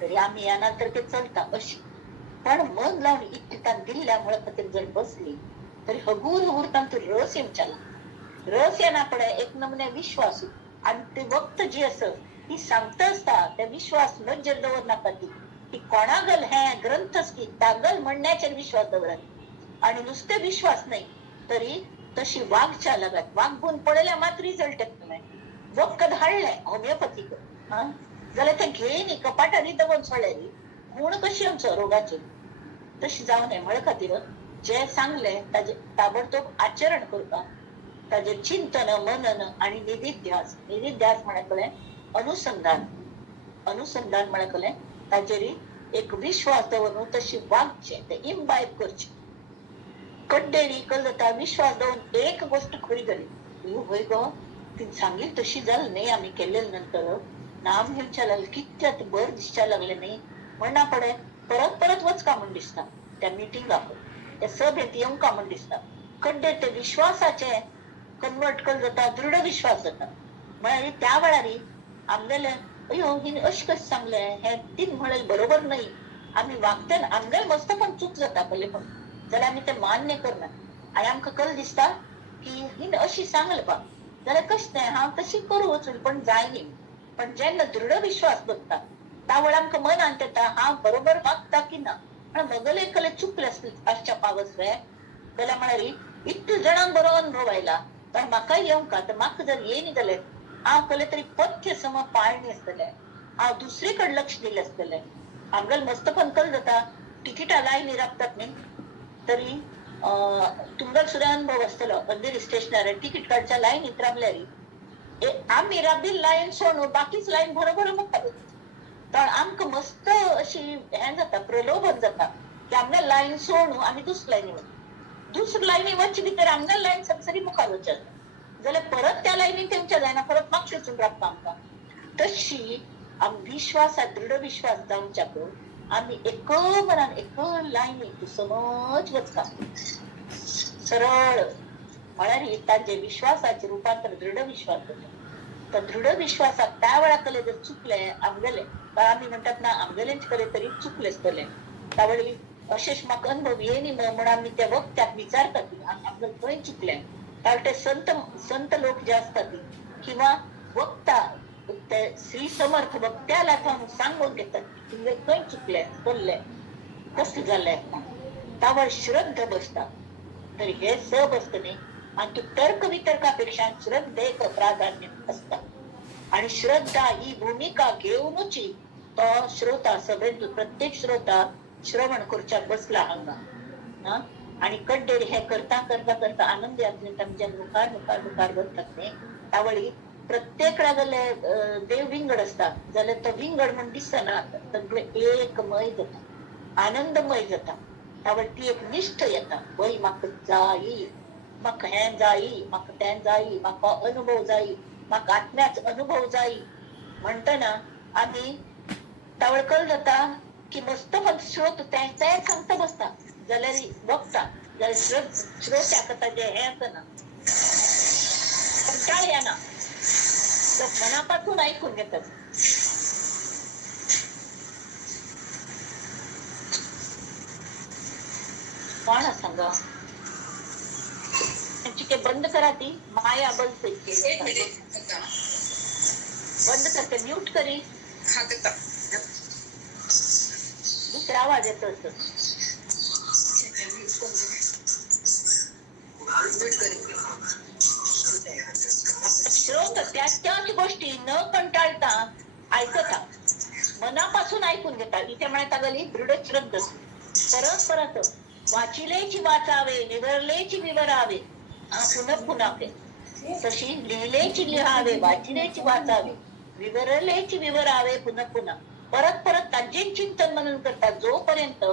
तरी आम्ही येणार तर ते चलता अशी पण मन लावून इतकान दिल्यामुळे खातीर जर बसली तरी हगूर हगूरतान तू रस येवचाला रस येना पडे एक नमुने विश्वास आणि ते वक्त जी असं ती सांगता असता त्या विश्वास नजर दवर नाका ती की कोणागल हे ग्रंथच की तागल म्हणण्याचे विश्वास दवरात आणि नुसते विश्वास नाही तरी तशी वागच्या लागत वागून पडल्या मात्र रिझल्ट येत नाही वक्त धाडलाय होमिओपॅथिक जाल्यार ते घेयनी कपाटांनी दवरून सोडलेली म्हूण कशी आमचं रोगाची तशी जाऊ नये म्हळे खातीर जे सांगले ताजे ताबडतोब आचरण करता ताजे चिंतन मनन आणि निधिध्यास म्हणे कळे अनुसंधान अनुसंधान म्हणे कळे ताजेरी एक विश्वास दवरून तशी वागचे ते इम्बायब करचे कड्डेरी कळता विश्वास दवरून एक गोष्ट खरी जाली होय गो ती सांगील तशी जाल नाही आम्ही केलेलं नंतर नाम घेवच्या लागले कित्यात बर दिसच्या लागले नाही म्हणा पडे परत परत वच का म्हण दिसता त्या मिटिंगाक त्या सभेत येऊन का म्हण दिसता कड्डे ते विश्वासाचे कन्वर्ट कर जाता दृढ विश्वास जाता म्हणाली त्या वेळारी आमगेले अयो हिने अशी कशी सांगले हे तीन म्हणेल बरोबर नाही आम्ही वागताना आमगे मस्त पण चूक जाता पहिले पण जाल्यार आम्ही ते मान्य करना आणि आमकां कल दिसता की हिने अशी सांगले बा जाल्यार कशें तें हांव तशी करूच पण जायनी पण जेन्ना दृढ विश्वास बसता त्या वेळा आमकां मनांत येता हांव बरोबर वागता की ना पण मगल एकले चुकले आसच्या पावस रे जाल्यार म्हणाली इतक्या जणांक बरो अनुभव आयला तर म्हाका येवंका तर म्हाका जर येयनी जाल्यार हांव कले तरी पथ्य सम पाळणी आसतले हांव दुसरीकडे लक्ष दिले आसतले आमगेल मस्त पण कल जाता तिकीटा लायनी राखतात न्ही तरी तुमगेल सुद्दां अनुभव आसतलो अंधेरी स्टेशनार तिकीट काडच्या लायनीत रावल्यारी आम्ही राबिल लायन सोडून बाकीच लायन बरोबर मुखार तर आमकां मस्त अशी हे जाता प्रलोभन जाता की आमगे लायन सोडून आमी दुसरी लायनी दुसरी लायनी वच्चे भितर आमगे लायन सगळी मुखार वचत जाल्यार परत त्या लायनीत येवचें जायना परत मागचें वचून रावता आमकां तशी विश्वासात दृढ विश्वास जावच्याक आम्ही एक मनान एक लायनीत समज वचता सरळ म्हळ्यार तांचे विश्वासाचे रूपांतर दृढ विश्वास जाता तर दृढ विश्वासात त्या वेळा कले जर चुकले आमगेले आम्ही म्हणतात ना आमगेलेच कले तरी चुकले आसतले त्यावेळी अशेच म्हाका अनुभव येयनी म्हणून आम्ही त्या वक्त्याक विचारतात आमगेले खंय चुकले कारण ते संत लोक जे असतात किंवा वक्ता ते श्री समर्थ वक्त्याला सांगून घेतात तुमगे खंय चुकले बोलले कसं झालंय त्यावर श्रद्धा बसता तरी हे सब असतं नाही आणि तू तर्क वितर्कापेक्षा श्रद्धेक प्राधान्य असता आणि श्रद्धा ही भूमिका घेऊनच तो श्रोता सभेत प्रत्येक श्रोता श्रवण खुर्च्यात बसला हांगा आणि कड्डेर हे करता करता करता आनंदी आमच्या मुखार मुखार मुखार बसतात न्ही त्यावेळी प्रत्येक लागले देव विंगड असता जाल्यार तो विंगड म्हण दिसना सगळे एकमय जाता आनंदमय जाता त्यावेळी ती एक निष्ठ येता वय म्हाका जाई म्हाका हें जाई म्हाका तें जाई म्हाका अनुभव जाई म्हाका आत्म्याच अनुभव जाई म्हणटना आमी त्यावेळी कळ जाता की मस्त पण श्रोत तें सांगता बसता जाल्यार बघता जाल्यार श्रोत्याक ताजे हें आसना कंटाळ येना मनापासून ऐकून घेतात कोण सांगा ते बंद करा ती माया बंद बंद करते म्यूट करी दुसरा आवाज येतो श्रोत त्याच गोष्टी न कंटाळता ऐकता मनापासून ऐकून घेतात. इथे म्हणत गेली दृढ श्रद्ध परत परत वाचिलेची वाचावे विवरलेची विवरावे पुन्हा पुन्हा तशी लिहिलेची लिहावे वाचिलेची वाचावे विवरलेची विवरावे पुन्हा पुन्हा परत परत त्यांचे चिंतन मनन करतात जोपर्यंत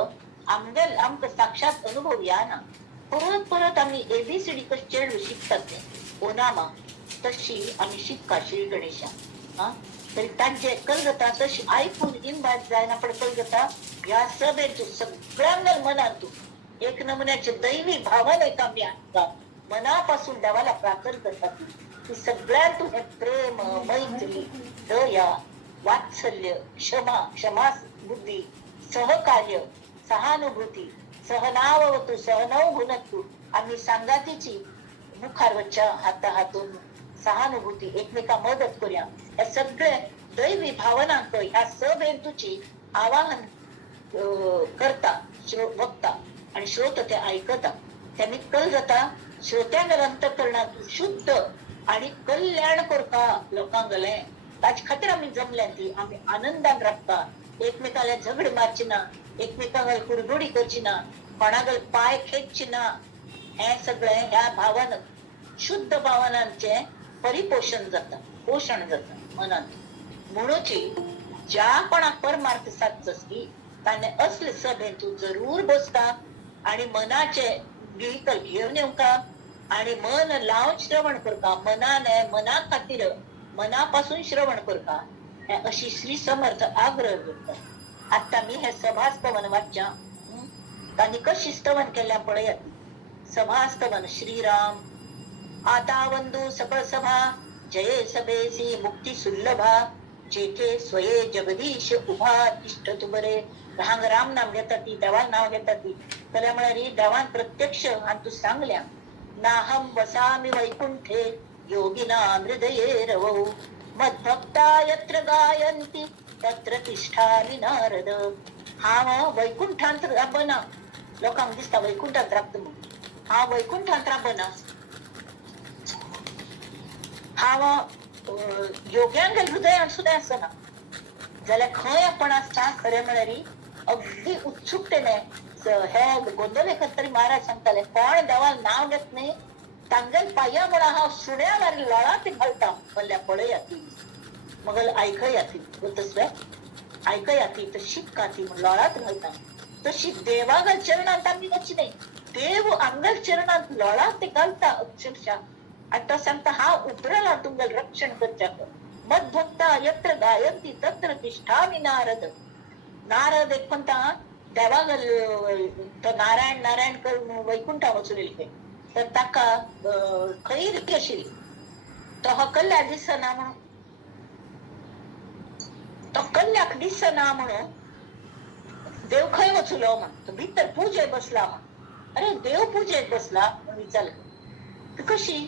आमक साक्षात अनुभव या ना. परत परत आम्ही एबीसीडी कशी शिकतात ओनामा तशी आम्ही शिक्का श्री गणेशा हा तरी त्यांचे कलगता तशी ऐकून इंबात जायना पण कलगता या सभेतून सगळ्यांना मनातून एक नमुन्याचे दैवी भावने कामी आणतात. मनापासून देवाला प्रार्थना करतात की सगळ्यातून हे प्रेम मैत्री दया वात्सल्य क्षमा बुद्धी सहकार्य सहानुभूती सहनावतु सहनव गुणतु आम्ही सांगातीची मुखारवच्या हातून सहानुभूती एकमेका मदत करूया. या सगळ्या दैवी भावनांक ह्या सभेतूची आवाहन करता वक्ता आणि श्रोत ते ऐकता. त्यांनी कल जाता श्रोत्यांना अंतःकरणात शुद्ध आणि कल्याण करता लोकांगले ताच खातीर आम्ही जमल्या ती आम्ही आनंदान राखता. एकमेकाला झगड मारची ना एकमेकाला कुरगुडी करची ना कोणागल पाय खेचची ना. हे सगळे ह्या भावन शुद्ध भावनांचे परिपोषण जातं पोषण जातं मनात. म्हणूची ज्या कोणाक परमार्थ साधचसकी त्याने असले सभेतून जरूर बसता आणि मनाचे व्हेकल घेऊन येऊका आणि मन लावून श्रवण करता. मनाने मना खातीर मनापासून श्रवण करता अशी श्री समर्थ आग्रह करतात. आता मी हे सभास्तवन वाच्या त्यांनी कशी स्तवन केल्या पळया. सभास्तवन श्रीराम आता वंदू सकळ सभा जये सभेसी मुक्ती सुलभा जेथे स्वये जगदीश उभा तिष्ठ तुबरे. रांग राम नाम घेतात ती देवाल नाव घेतात ती त्यामुळे देवान प्रत्यक्ष आणि तू सांगल्या नाहम वसामी वैकुंठे योगिना हृदये रवौ मद्भक्ता यत्र गायन्ति तत्र तिष्ठामि नारद. हा वैकुंठांतर बना लोकांना दिसता वैकुंठात राखतो हा वैकुंठांतरा बना हा योग्यांगल हृदयान सुद्धा असना जाल्यार खंय आपण असता खरें म्हळ्यार अगदी उत्सुकतेने हे गोंधळ एकत तरी महाराज सांगताले कोण देवाल नाव घेत नाही तांगल पाया म्हणा हा सुण्यावर लळात घालता म्हणल्या पळया ती मगल ऐकया ती तसल्या ऐकया ती तर शिक्का ती लळात घालता तशी देवागल चरणात आम्ही वच नाही देव अंगल चरणात लळात ते घालता अक्षरशः. आता सांगता हा उतरला तुमगल रक्षण करच्या मद्भक्ता यत्र गायन्ति तत्र तिष्ठामि नारद. नारद एक म्हणता देवागल नारायण नारायण करून वैकुंठा वचुलेले तर ताका खैर आशिल्ली तो हकल्ल्या दिसना म्हणून तो कल्ल्याक दिसना म्हणून देव खंय वचुलो म्हण भितर पूजेक बसला म्हण. अरे देव पूजेक बसला म्हणून विचारलं कशी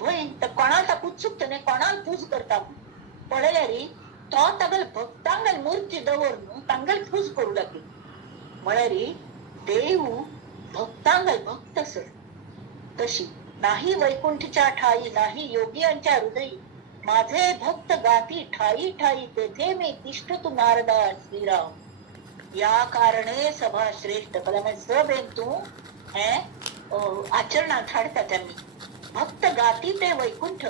वय तर कोणाला उत्सुकतेने कोणाला पूज करता पळयल्यार तो तागल भक्तांगल मूर्ती दवरून तांगल पूज करू लागली म्हळ्यार देव भक्तांगल भक्त सर. तशी नाही वैकुंठच्या ठाई नाही योगियांच्या हृदयी माझे भक्त गाती ठाई ठाई तेथे मी तिष्ठ तू नारदा श्रीराम. या कारणे सभा श्रेष्ठ सभेतू हे आचरणात हाडता त्यांनी भक्त गाती ते वैकुंठ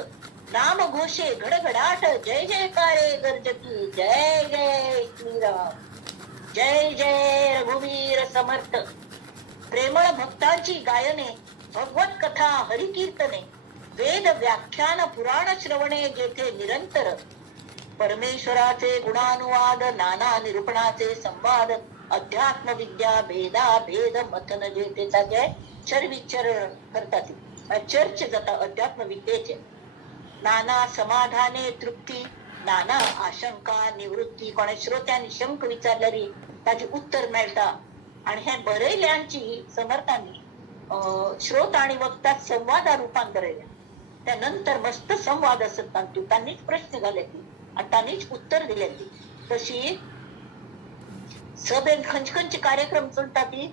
नाम घोषे घडघडाट जय जयकारे गर्जती जय जय श्रीराम जय जय रघुवीर समर्थ. प्रेमळ भक्तांची गायने भगवत कथा हरिकीर्तने वेद व्याख्यान पुराण श्रवणे जेथे निरंतर परमेश्वराचे गुणानुवाद नाना निरूपणाचे संवाद अध्यात्म विद्या भेदा भेद मथन जेथे जय चरविचर करतात. चर्च जाता अध्यात्म विद्येचे नाना समाधाने तृप्ती नाना आशंका निवृत्ती कोणा श्रोत्यांनी शंक विचारलेली त्याचे उत्तर मिळता. आणि हे बरयल्यांची समर्थांनी श्रोत आणि वक्तात संवादा रूपांतर त्यानंतर मस्त संवाद असत त्यांनीच प्रश्न घाले आणि त्यांनीच उत्तर दिले. तशी सभेत खंचखंच कार्यक्रम चलता ती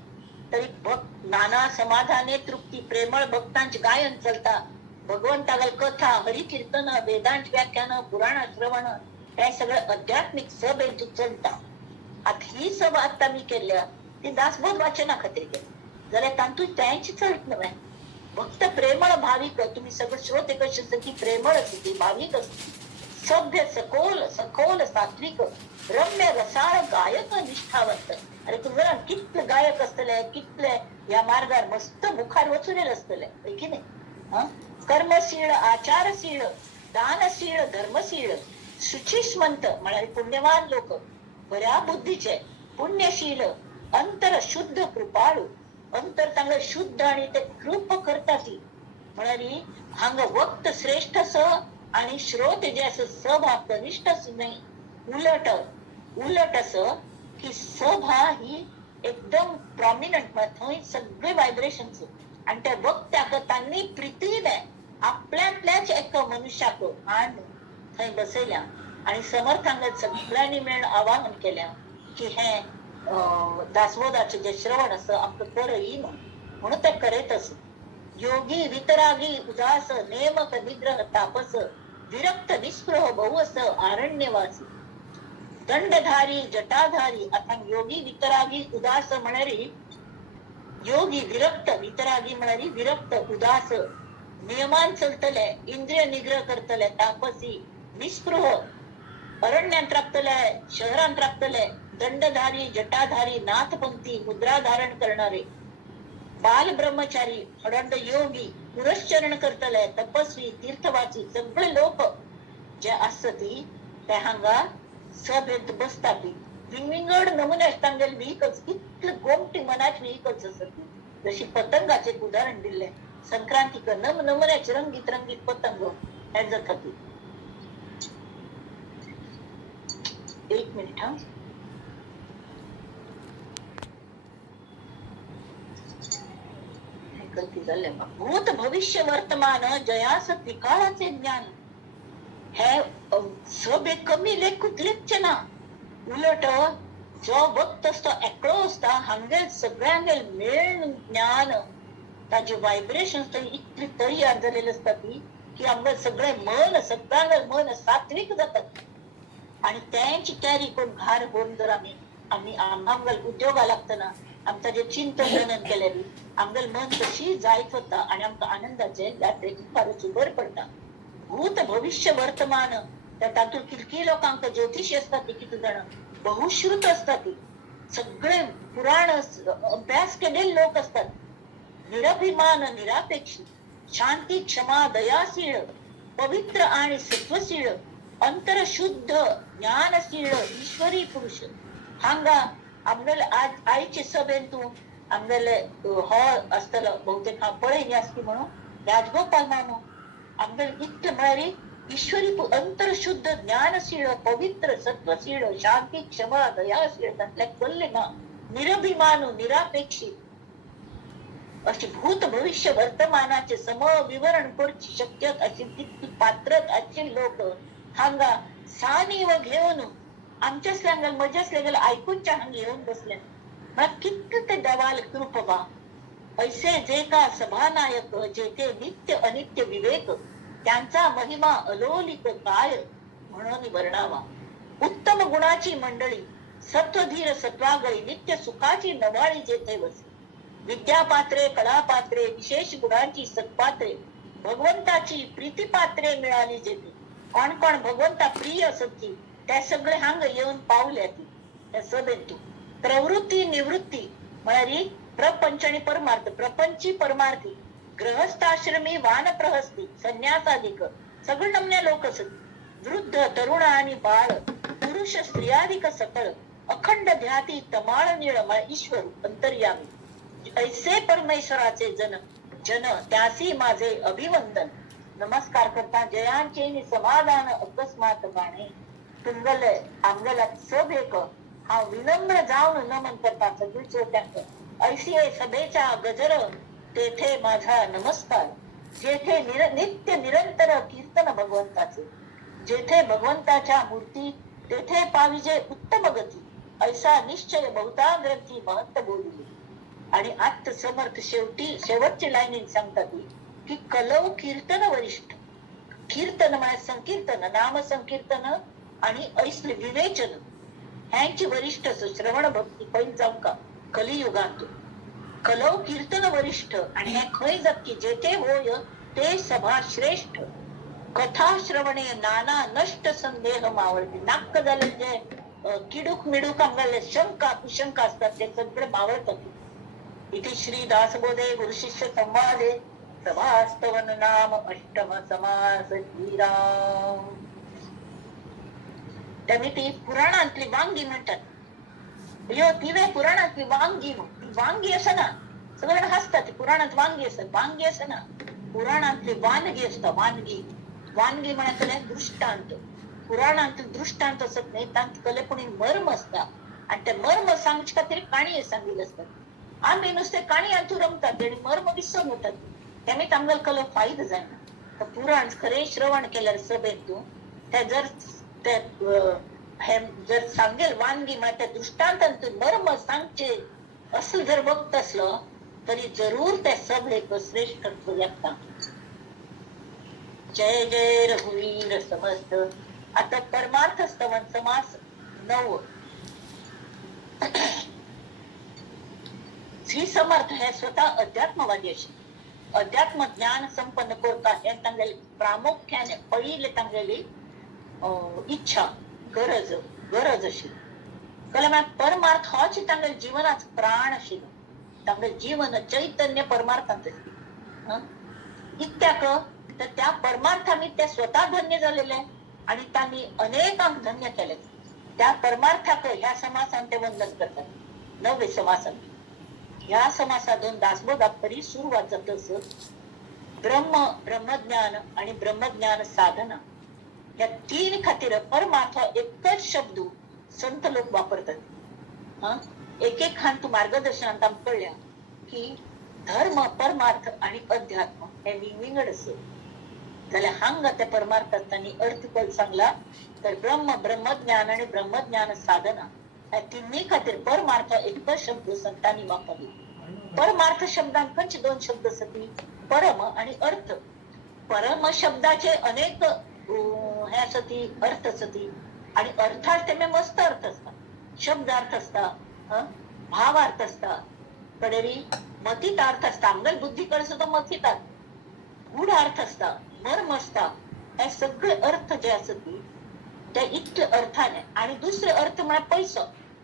तरी नाना समाधाने तृप्ती प्रेमळ भक्तांचे गायन चलता भगवंतागल कथा हरिकीर्तन वेदांत व्याख्यान पुराण श्रवण हे सगळं आध्यात्मिक सब हेतू चलता. आता ही सब आता मी केल्या ती दासबोध वाचना खातीर केली जाल्यार तांतूय त्यांची चलत नव्हे. भक्त प्रेमळ भाविक तुम्ही सगळं श्रोते कशी असतं की प्रेमळ असते भाविक असते सभ्य सखोल सखोल सात्विक रम्य रसाळ गायक निष्ठावंत. अरे तुम्हाला कितले गायक असतले कितले या मार्गावर मस्त मुखार वचुरेल असतले की नाही. कर्मशील आचारशील दानशील धर्मशील शुचिष्मंत म्हणाले पुण्यवान लोक बऱ्या बुद्धीचे पुण्यशील अंतर शुद्ध कृपाळू अंतर चांगलं शुद्ध आणि ते कृप करतात म्हणाली हांग वक्त श्रेष्ठ स आणि श्रोत जे असं सभा कनिष्ठच नाही उलट उलट असं की सभा ही एकदम प्रॉमिनंट थंय सगळे व्हायब्रेशन आणि त्या वक्त्याक तांनी प्रितीने आपल्यातल्याच एक मनुष्याक आण थंय बसयल्या आणि समर्थांगत सगळ्यांनी मेळून आवाहन केल्या की हे दासबोधाचे जे श्रवण असं आमचं कर येईन म्हणून ते करीत असत. योगी वितरागी उदास नेमक निग्रह तापस विरक्त निस्पृह बहुअस आरण्यवासी दंडधारी जटाधारी आता योगी वितरागी उदास म्हणणारी योगी विरक्त वितरागी म्हणणारी विरक्त उदास नियमान चलतले इंद्रिय निग्रह करतले तापसी निस्पृह अरण्यात राखतले शहरात राखतले दंडधारी जटाधारी नाथपंथी मुद्रा धारण करणारे बाल ब्रह्मचारी हडंड योगी पुरश्चरण करतले तपस्वी तीर्थवाची सगळे लोक जे असती ते हांगा सभेत बसतात. विंगड नमुने तांगेल विकच कितले गोमटी मनाची विकच असत जशी पतंगाचे उदाहरण दिले संक्रांतीक नमुन्याचे रंगीत रंगीत पतंग ह्याच खाती. एक मिनिट हा भूत भविष्य वर्तमान जयास त्रिकाळाचे ज्ञान हे सभे कमी लेखुच ना उलट जो वक्त असतो एकलो असता हांगेल सगळ्यांगेल मेन ज्ञान ताजे व्हायब्रेशन इतली तयार झालेली असतात की आमगे सगळे मन सगळ्यांगेल मन सात्विक जातात आणि त्यांची तयारी कोण घार करून जर आम्ही आमगेल उद्योगा लागतना आमचं जे चिंतन मनन केलेली आमगेल मन कशी जायत होता आणि आमका आनंदाचे यात्रेक फारच बर पडता. भूत भविष्य वर्तमान त्या तातूंत कितकी लोकांक ज्योतिषी असतात किती जण बहुश्रुत असतात सगळे पुराण अभ्यास केलेले लोक असतात. निरभिमान निरापेक्षी शांती क्षमा दयाशील पवित्र आणि सत्वशील अंतरशुद्ध ज्ञानशील ईश्वरी पुरुष हांगा आमगेले आज आईचे सभेंतू आमगेले हॉल असतलो बहुतेक हा पळयली असती म्हणून राजगोपाल मानो आमगेले इतके म्हळ्यारी ईश्वरी अंतरशुद्ध ज्ञानशील पवित्र सत्वशील शांती क्षमा दयाशील तांतले कल्ले ना निरभिमानू निरापेक्षी अशी भूत भविष्य वर्तमानाचे सम विवरण करची शक्यत अशी तितकी पात्रत अशी लोक हांगा सानी व घेऊन आमच्यासल्या मजासल्या ऐकूनच्या हांग येऊन बसले कितक ते देवाल कृपा ऐसे जे का सभानायक जेथे नित्य अनित्य विवेक त्यांचा महिमा अलोलिक काय म्हणून वर्णावा. उत्तम गुणाची मंडळी सत्वधीर सत्वागळी नित्य सुखाची नवाळी जेथे बसे विद्यापात्रे कलापात्रे विशेष गुणांची सत्पात्रे भगवंताची प्रीतीपात्रे मिळाली जेथे कोण कोण भगवंता प्रिय असती त्या सगळे हांग येऊन पावल्या त्या सभेतू. प्रवृत्ती निवृत्ती म्हणारी प्रपंच आणि परमार्थ प्रपंची परमार्थी ग्रहस्थाश्रमी वानप्रहस्ती संन्यासाधिक सगळे नमन्या लोक असत वृद्ध तरुण आणि बाळ पुरुष स्त्रियाधिक सकळ अखंड ध्याती तमाळ निळ ईश्वर अंतर्यामी ऐसे परमेश्वराचे जन जन त्यासी माझे अभिवंदन नमस्कार करता जयांचे समाधान अकस्मात गाणे तुंगल आंगला सब एक हा विनम्र जाऊन नमन करता सगळी श्रोत्यांक ऐशी सभेच्या गजर तेथे माझा नमस्कार जेथे नित्य निरंतर कीर्तन भगवंताचे जेथे भगवंताच्या मूर्ती तेथे पाविजे उत्तम गती ऐसा निश्चय बहुता ग्रंथी महत्व बोलली आणि आत्म समर्थ शेवटची लाईनीत सांगतात की कलव कीर्तन वरिष्ठ. कीर्तन म्हणजे संकीर्तन, नाम संकीर्तन आणि ऐसले विवेचन ह्यांची वरिष्ठ श्रवण भक्ती पैल जाऊ का कलियुगांत. कलव कीर्तन वरिष्ठ आणि हे खय जगती जेथे होय ते सभा श्रेष्ठ. कथा श्रवणे नाना नष्ट संदेह मावळते. नाक्क झाले जे किडूक मिडूक आम्हाला शंका कुशंका असतात ते सगळे मावळतात. इथे श्री दासबोधे गुरुशिष्य संवादे सभास्तवन नाम अष्टम समास श्रीराम. त्यांनी ती पुराणातली वांगी म्हणतात. ती वे पुराणातली वांगी वांगी असं ना सगळं हसतात. पुराणात वांगी असतात, वांगी असं ना पुराणातली वानगी असतात. वानगी वानगी म्हणा दृष्टांत. पुराणात दृष्टांत असत नाही त्यात कले कोणी मर्म असतात आणि ते मर्म सांगच का तरी काणी सांगितलं असतात. आम्ही नुसते काणी अंतू रमतात आणि मर्म विसरून होतात. त्यामुळे आम्हाला कल फायदा जाईना. तर पुराण खरे श्रवण केल्यावर सभेतून त्या जर सांगेल वानगी मला त्या दृष्टांतांतून मर्म सांगचे असं जर बघत असलं तरी जरूर त्या सभेत श्रेष्ठ लागतात. जय जय रघुवीर समर्थ. आता परमार्थ स्तवन समास 9. श्री समर्थ हे स्वतः अध्यात्मवादी असे अध्यात्म ज्ञान संपन्न करता हे तांगेली प्रामुख्याने पहिले तांगेली इच्छा गरज अशी कला परमार्थ होच तांगेल जीवनाच प्राण अशी तांगेल जीवन चैतन्य परमार्थांत इत्याक. तर त्या परमार्थाने त्या स्वतः धन्य झालेले आणि त्यांनी अनेकांक धन्य केले. त्या परमार्थाक ह्या समासांत ते वंदन करतात. 9 समासांत ह्या समासातून दासबोधात तरी सुरुवात जात असत. ब्रह्मज्ञान आणि ब्रह्मज्ञान साधना या 3 खातीर परमार्थ एकच शब्द संत लोक वापरतात. एक खान तू मार्गदर्शनात कळल्या की धर्म परमार्थ आणि अध्यात्म हे विंगड असत जाल्यार हांगा त्या परमार्थात त्यांनी अर्थ कळ सांगला. तर ब्रह्मज्ञान आणि ब्रह्मज्ञान साधना या 3 खातीर परमार्थ एकच शब्द संतांनी वापरला. परमार्थ शब्दांत खंयचे 2 शब्द सती परम आणि अर्थ. परम शब्दाचे अनेक हे सती अर्थ सती आणि अर्थात ते मस्त अर्थ असतात. शब्द अर्थ असतात, भाव अर्थ असतात, कडेरी मतीत अर्थ असतात. आमगल बुद्धीकडे सुद्धा मतीत गूढ अर्थ असतात, मर्म असतात. हे सगळे अर्थ जे असत त्या इतके अर्थाने आणि दुसरे अर्थ म्हणजे पैसा.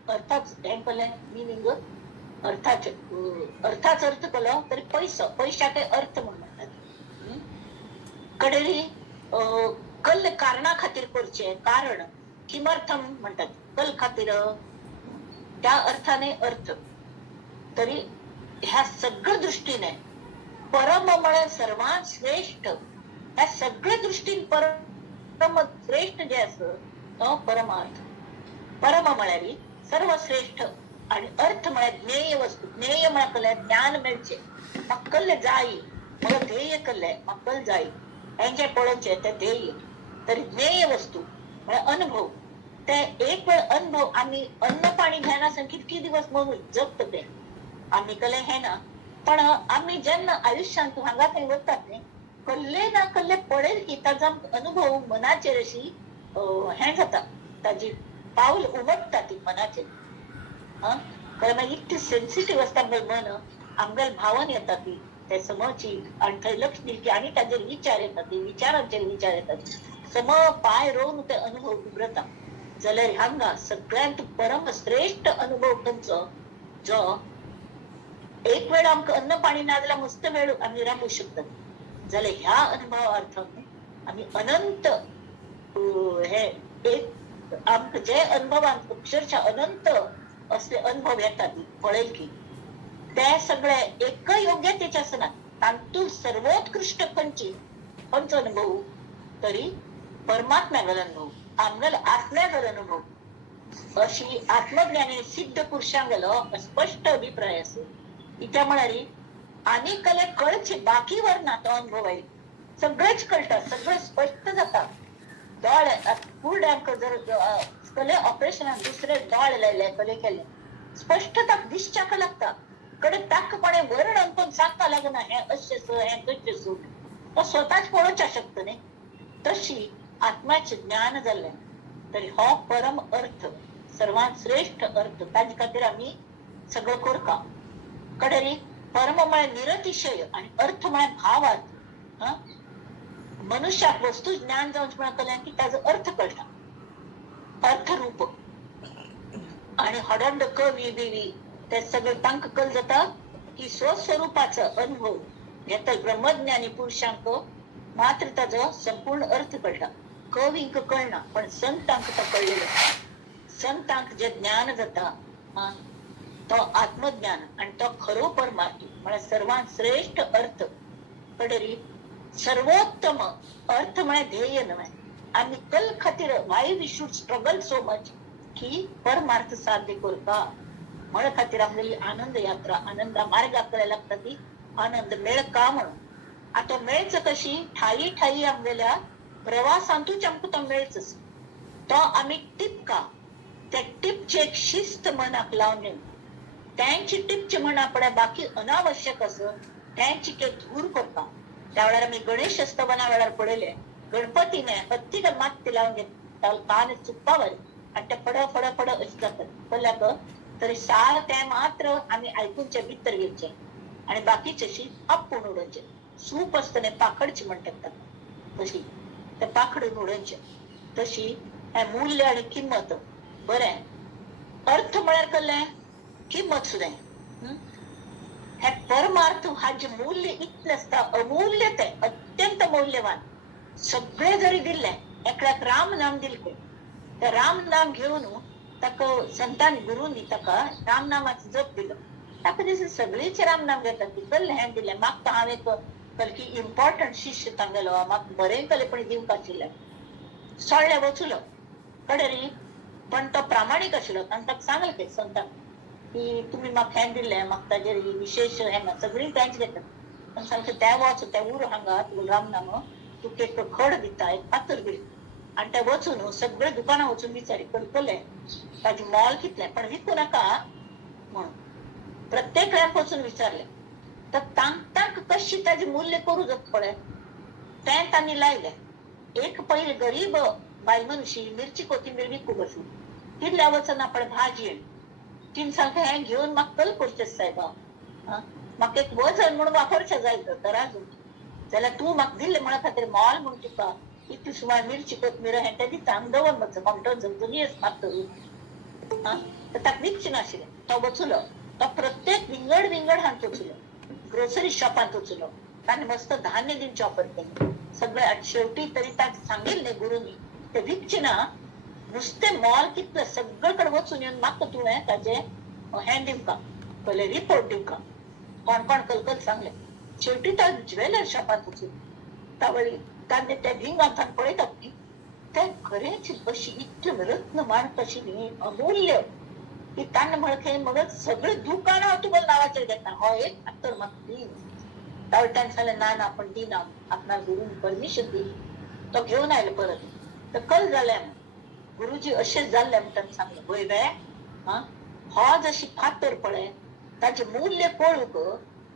अर्थाच मिनिंग अर्थाच अर्थ केलं तरी पैसा काही अर्थ म्हणतात. कडेरी कल कारणा खातीर करचे कारण किमर्थम म्हणतात. कल खातीर त्या अर्थाने अर्थ. तरी ह्या सगळ्या दृष्टीने परम म्हणजे सर्वात श्रेष्ठ. ह्या सगळ्या दृष्टीने परम श्रेष्ठ जे असत परमार्थ. परम म्हळ्यारी सर्वश्रेष्ठ आणि अर्थ म्हळ्या ज्ञेय वस्तू. ज्ञेय म्हळ्या ज्ञान मेळचे मक्कल जाई मला ध्येय कल्ले मक्कल जाई यांचे पळचे ते ध्येय. तरी ज्ञेय वस्तू म्हणजे अनुभव. ते एक वेळ अनुभव आम्ही अन्न पाणी घेण्यासाठी किती दिवस म्हणून जगतो ते आम्ही कले हे ना. पण आम्ही ज्यांना आयुष्यात हांगा काही होतात नाही कल्ले ना कल्ले पडेल की त्याचा अनुभव मनाचे रशी हे जातात. त्याची पाऊल उमटतात ती मनाचे. कारण इतकी सेन्सिटिव्ह असतात मन आमगल भावन येतात ती त्या समची आणि काही लक्ष दिल की आणि त्याचे विचार येतात. ते विचारांचे विचार येतात. सम पाय रोवून ते अनुभव उभरता जाल्यार हांगा सगळ्यांत परम श्रेष्ठ अनुभव तुमचो जो एक वेळ आमकां अन्न पाणी ना जाल्यार मस्त वेळ आम्ही राबू शकतात जाल्यार ह्या अनुभवार्थान आम्ही अनंत हे एक आमकां जे अनुभवांत अक्षरशः अनंत असले अनुभव येतात पळेल की ते सगळे एक योग्यतेचे असनात. तातूंत सर्वोत्कृष्ट खंयचो अनुभव तरी परमात्म्यागल अनुभव आमगल आत्म्यागल अनुभव अशी आत्मज्ञानी सिद्ध पुरुषांगलो स्पष्ट अभिप्राय असो. इत्या म्हळ्यार आनी कले कळचे बाकीवर ना तो अनुभव आहे. सगळेच कळतात, सगळे स्पष्ट जातात. दोळ फूल डॅम जर कले ऑपरेशनात दुसरे दोळ लायले कले केले स्पष्टता दिसच्याक लागता. कडे ताकपणे वर्णन पण सांगता लागना हे अशेच हे तशेच तो स्वतःच पळोवच्या शकता न्ही. तशी आत्म्याचे ज्ञान जाल्ले तरी हो परम अर्थ सर्वात श्रेष्ठ अर्थ ताजे खातीर आमी सगळं करता. कडेरी परम म्हळ्यार निरतिशय आणि अर्थ म्हळ्यार भावार्थ. मनुष्याक वस्तू ज्ञान जावंच म्हळ्यार कळ्ळें की ताजो अर्थ कळटा, अर्थरूप. आणि हडंड कवी बिवी ते सगळं तांकां कळ जाता की स्वस्वरूपाचो अनुभव घेता ब्रह्मज्ञानी पुरुषांक मात्र ताजो संपूर्ण अर्थ कळटा. कवींक कळना पण संतांक तो कळलेलो. संतांक जे ज्ञान जाता तो आत्मज्ञान आणि तो खरो परमार्थ म्हळ्यार सर्वात श्रेष्ठ अर्थ. कडेरी सर्वोत्तम अर्थ म्हळ्यार ध्येय न्हय. आमी कल खातीर why we should struggle so much की परमार्थ साध्य करता. म्हळे खातीर आमगेली आनंद यात्रा आनंदा मार्गाकडे लागता ती आनंद मेळका म्हणून. आता मेळच कशी ठाई ठाई आमगेल्या प्रवासांतूच आमकां तो मेळच. तो आमी टिपका त्या टिपची एक शिस्त मनाक लावन त्यांची टिपची म्हणा पड्या बाकी अनावश्यक असं त्यांची के दूर करता. त्या वेळार आमी गणेश स्तवना वेळार पळयले गणपतीने हत्तीक माती लावन घेता कान चुप्पावर आणि ते फड फड फड अशें जातात. कळ्ळ्याक तरी सार ते मात्र आमी आयकूनचे भितर घेवचे आणि बाकीचे अशी आपूण उडोवचे. सूप असताना पाखडची म्हणटात तशी ते पाखडून उडोवचे. तशी हे मूल्य आणि किंमत बरें. अर्थ म्हळ्यार कळ्ळें किंमत सुद्दां. हे परमार्थ हा जे मूल्य इतलें आसता अमूल्य ते अत्यंत मौल्यवान. सगळे जरी दिल्ले एकल्याक राम नाम दिले ते राम नाम घेवन ताका संतान गुरूंनी ताका राम नामाचो जप दिलो. ताका दिसलें सगळींच राम नाम घेतात ती कल्ले हें दिलें म्हाका हांव एक कलकी इम्पॉर्टंट शिश्य तांगेलो म्हाका बरें कलेपणी दिवंक आशिल्लें. सोडलें वचूलो कडेरी पण तो प्रामाणीक आशिल्लो आनी ताका सांगलें ते संतान की तुमी म्हाका हें दिल्लें म्हाका ताजेर विशेष हें सगळीं तेंच घेतात. पण सांगता ते वच ते उर हांगा तुका राम नाम तुका एक खड दिता एक पातर दिता आणि ते वचून सगळे दुकानां वचून विचारी कळटलें ताजें मोल कितलें पण विकूं नाका म्हणून. प्रत्येक वेळार वचून विचारलें तर तांकां कशी ताजें मूल्य करूं जाता पळय तें तांणी लायलें. एक पयली गरीब बायल मनशी मिरची कोथिंबीर विकूंक बसून तितल्या वचून आपण भाजी तीन सांगता हें घेवन म्हाका कल करचें सायबा म्हाका एक वजन म्हणून वापरचें जाय तर अजून जाल्यार तूं म्हाका दिल्लें म्हणा खातीर मोल म्हूण तुका इतली सुमार मिरची कोथमीर हें तें दिता हांगा दवर मातसो कोमटो झगझगी मात तर ताका विकचें नाशिल्लें. तो वचूलो तो प्रत्येक विंगड हांत वचूलो ग्रोसरी शॉपांत वचूलो ताणें मस्त धान्य दिवचें ऑफर केलें सगळें. शेवटी तरी ताका सांगिल्लें गुरूनी ते विकचें ना नुस्तें मोल कितलें सगळे कडेन वचून येवन म्हाका तुवें ताजें हें दिवका पयलें रिपोर्ट दिवका कोण कोण कलकल सांगलें. शेवटी तो ज्वेलर शॉपांत वचून तावळी ताणें ते भिंगांत पळयतात न्ही ते खरेंच अशी इतली रत्नमाणक आशिल्ली अमूल्य की ताणें म्हणलें मग सगळें दुकानां तुका नांवाचेर घेता हो एक तर म्हाका दी. तावळी ताणें सांगलें ना ना पण दिना आपणाक गुरून परमिशन दी. तो घेवन आयलो परत तर कल जालें गुरुजी अशेंच जाल्लें म्हणून ताणें सांगलें पळय रे हो जशी फातर पळय ताजें मूल्य पळोवंक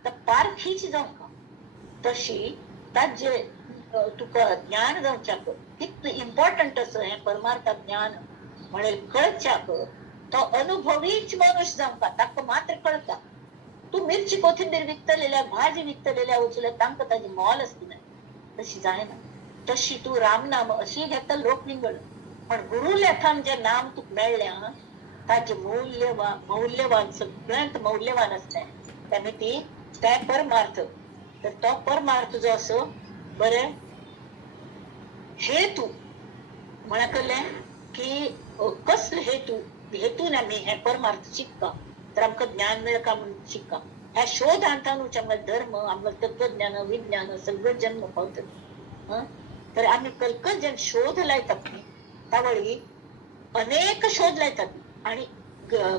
तर पारखीची जावंक तशी ताजें तुका ज्ञान जावच्याक कितलें इम्पॉर्टंट असो हें परमार्थाक ज्ञान म्हळ्यार कळच्याक तो अनुभवीच मनुष्य जावंक ताका मात्र कळटा. तूं मिरची कोथिंबीर विकतलेल्या भाजी विकतलेल्या वचूल्या तांकां ताजें मोल आसलें तशी जायना. तशी तूं राम नाम अशी घेता लोक विंगड पण गुरुल्या थान जें नाम तुका मेळ्ळें ताजें मौल्यवान सगळ्यांत मौल्यवान आसलें तेन्ना ती ते परमार्थ. तर तो परमार्थ जो असो बरें हेतू म्हळ्यार कळ्ळें की कसले हेतून आमी हे परमार्थ शिकता तर आमकां ज्ञान मेळका म्हणून शिकता. ह्या शोधांतानूच आमगे धर्म आमगे तत्वज्ञान विज्ञान सगळं जन्म पावतात. तर आमी कलकल जेन्ना शोध लायतात तावळी अनेक शोध लायतात आणि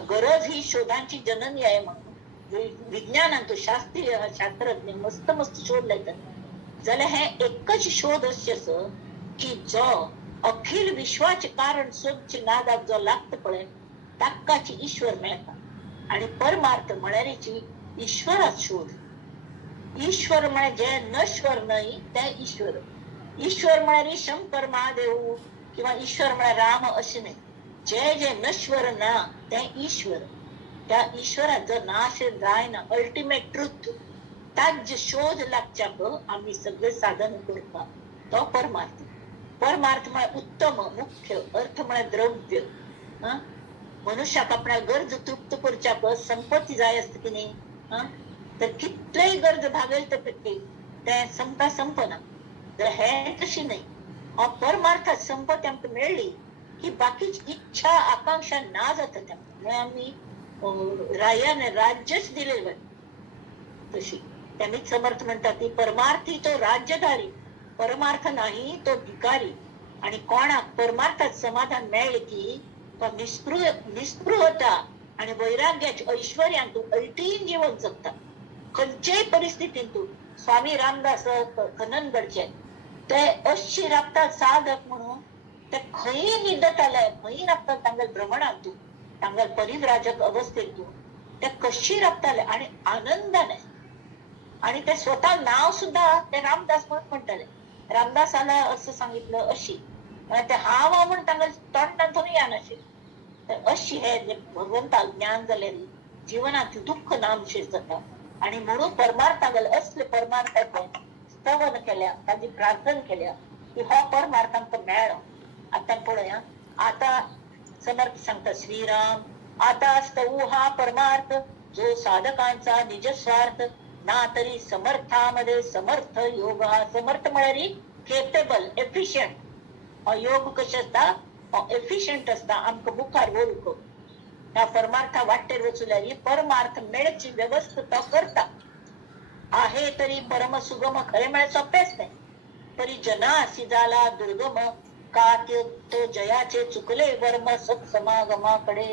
गरज ही शोधांची जननी आहे म्हणून विज्ञानांतू शास्त्रीय शास्त्रज्ञ मस्त मस्त शोध लायतात जाल्यार हे एकच शोध अशें की जो अखिल विश्वाचे कारण सोदचे नादाक जो लागता पळय ताकाची ईश्वर मेळटा आणि परमार्थ म्हळ्यारीची ईश्वरात शोध. ईश्वर म्हणे जे नश्वर नाही ते ईश्वर. ईश्वर म्हणारी शंकर महादेव किंवा ईश्वर म्हणा राम असे नाही. जे जे नश्वर ना ते ईश्वर. त्या ईश्वरात जर नाश जाय ना अल्टिमेट ट्रुथ ताच शोध लागच्या आम्ही सगळे साधन करता तो परमार्थ. परमार्थ म्हणजे उत्तम मुख्य, अर्थ म्हणजे द्रव्य. मनुष्याक आपल्या गरज तृप्त करच्या संपत्ती जाय असत की नाही. तर कितलेही गरज भागेल तर ते संपना. तर हे तशी नाही. परमार्थात संपत्ती आमक मिळली की बाकीची इच्छा आकांक्षा ना जात त्यामुळे आम्ही रायाने राज्यच दिलेलं आहे. तशी त्यांनी समर्थ म्हणतात की परमार्थी तो राज्यधारी, परमार्थ नाही तो भिकारी. आणि कोणाक परमार्थात समाधान मिळेल की तो निस्पृहता आणि वैराग्याच्या ऐश्वर्यांतून अल्टीन जीवन जगतात. खंयच्याही परिस्थितीतून स्वामी रामदास कननगडचे ते अशी राबतात साधक म्हणून. ते खंय निदत आलाय, खंय राबतात तांगल भ्रमणातून, तांगल परिव्राजक अवस्थेतून ते कशी राबताले आणि आनंदाने. आणि ते स्वतः नाव सुद्धा ते रामदास म्हणून म्हणताले. रामदासाला असं सांगितलं अशी ते हा म्हणून तांगल तोंडातून या नशे. तर अशी हे भगवंता ज्ञान झालेली जीवनात दुःख नामशेष जातात. आणि म्हणून परमार्थागल असले परमार्थाचे स्तवन केल्या, ताजी प्रार्थना केल्या की हा परमार्थ आमका मेळ्ळो. आता पुढे आता समर्थ सांगतात श्रीराम आता स्तवू हा परमार्थ जो साधकांचा निजस्वार्थ ना तरी समर्थामध्ये समर्थ योग हा. समर्थ म्हणजे केपेबल, एफिशियंट. योग कसे असता एफिशियंट असता आमक मुखार बोलको त्या परमार्था वाटेर वचुल्यारी परमार्थ मेळची व्यवस्था करता. आहे तरी परम सुगम खरे म्हणे सोपेच नाही. तरी जना असी झाला दुर्गम का तो जयाचे चुकले वर्म सत्समागमाकडे.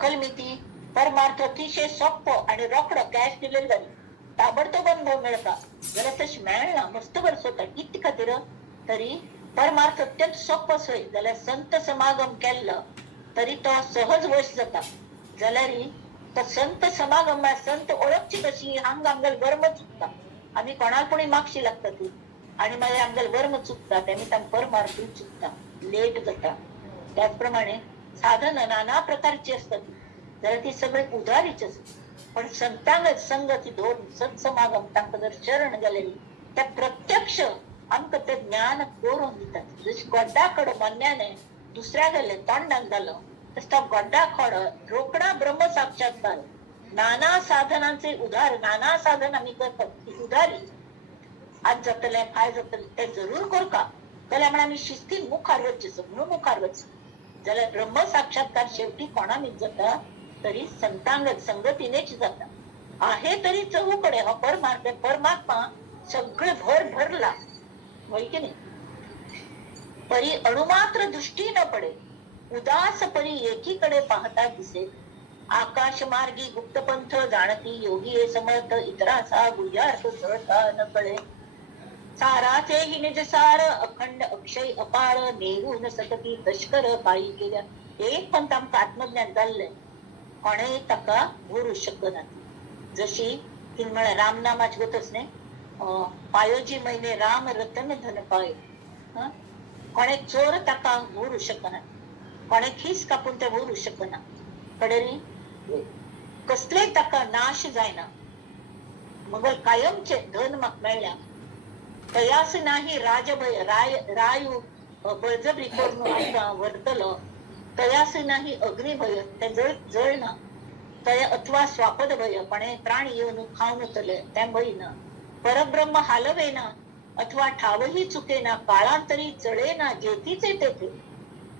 कलमिती परमार्थ अतिशय सोपं आणि रोकडं कॅश दिलेलं झाली ताबडतोब अनुभव मिळता. जरा तशी मेळना मस्त वर्ष होता किती खातीर तरी परमार्थ अत्यंत सोपं सोय जाल्यार संत समागम केल्लो तरी तो सहज वश जाता. जाल्यार तो संत समागम संत ओळखची कशी हांग आमगेल वर्म चुकता. आम्ही कोणाला कोणी मागशी लागता ती आणि माझ्या आमगेल वर्म चुकता त्या निमित्तान परमार्थ चुकता, लेट जाता. त्याचप्रमाणे साधन नाना प्रकारची असतात जर ती सगळे उदारीच असतात. पण संतांगत संगती दोन सत्समागम तांका जर शरण गेलेली त्या प्रत्यक्ष आमक ते ज्ञान करून दितात. जशी गोड्डाकड मन्याने दुसऱ्या गेले तोंडाक झालं तस तो गोड्डाखोड रोकडा ब्रह्म साक्षात्कार. नाना साधनांचे उदार, नाना साधन आम्ही करतात ती उदारी. आज जातले काय जातले ते जरूर कर का त्याला म्हणा आम्ही शिस्तीन मुखार वच म्हणून मुखार वच जाल्यार ब्रह्म साक्षात्कार शेवटी कोणामीच जाता तरी संतांगत संगतीनेच जाता. आहे तरी चहूकडे हा परमार्थ परमात्मा सगळे भर भरला होय की नाही. परी अणुमात्र दृष्टी न पडे उदास परी एकीकडे पाहता दिसे. आकाश मार्गी गुप्तपंथ जाणती योगी हे समर्थ इतराचा गुह्यार्थ सहसा न कळे. साराचे हि निज सार अखंड अक्षय अपार नेहून सतती तस्कर पायी केल्या. एक पण आमचं आत्मज्ञान चाललंय कोणे तका बोलू शकत. जशी ती म्हणा रामनामाच होतच नाही पायोजी महिने राम रतन धन पाय. कोणे चोर तका बोलू शकना, कोणे खिस कापून ते बोलू शकना. कडेरी कसले तका नाश जायना. मग कायमचे धन मग मेळ्या तयास नाही राजभय रायू बळजबरी करून आमका वर्तलं. तयास नाही अग्निभय ते जळना तया अथवा स्वापद भय पण प्राणी येऊन खाऊन उतरले त्या भयना. परब्रह्म हालवेना अथवा ठावही चुकेना काळांतरी चढेना जेथीचे तेथे.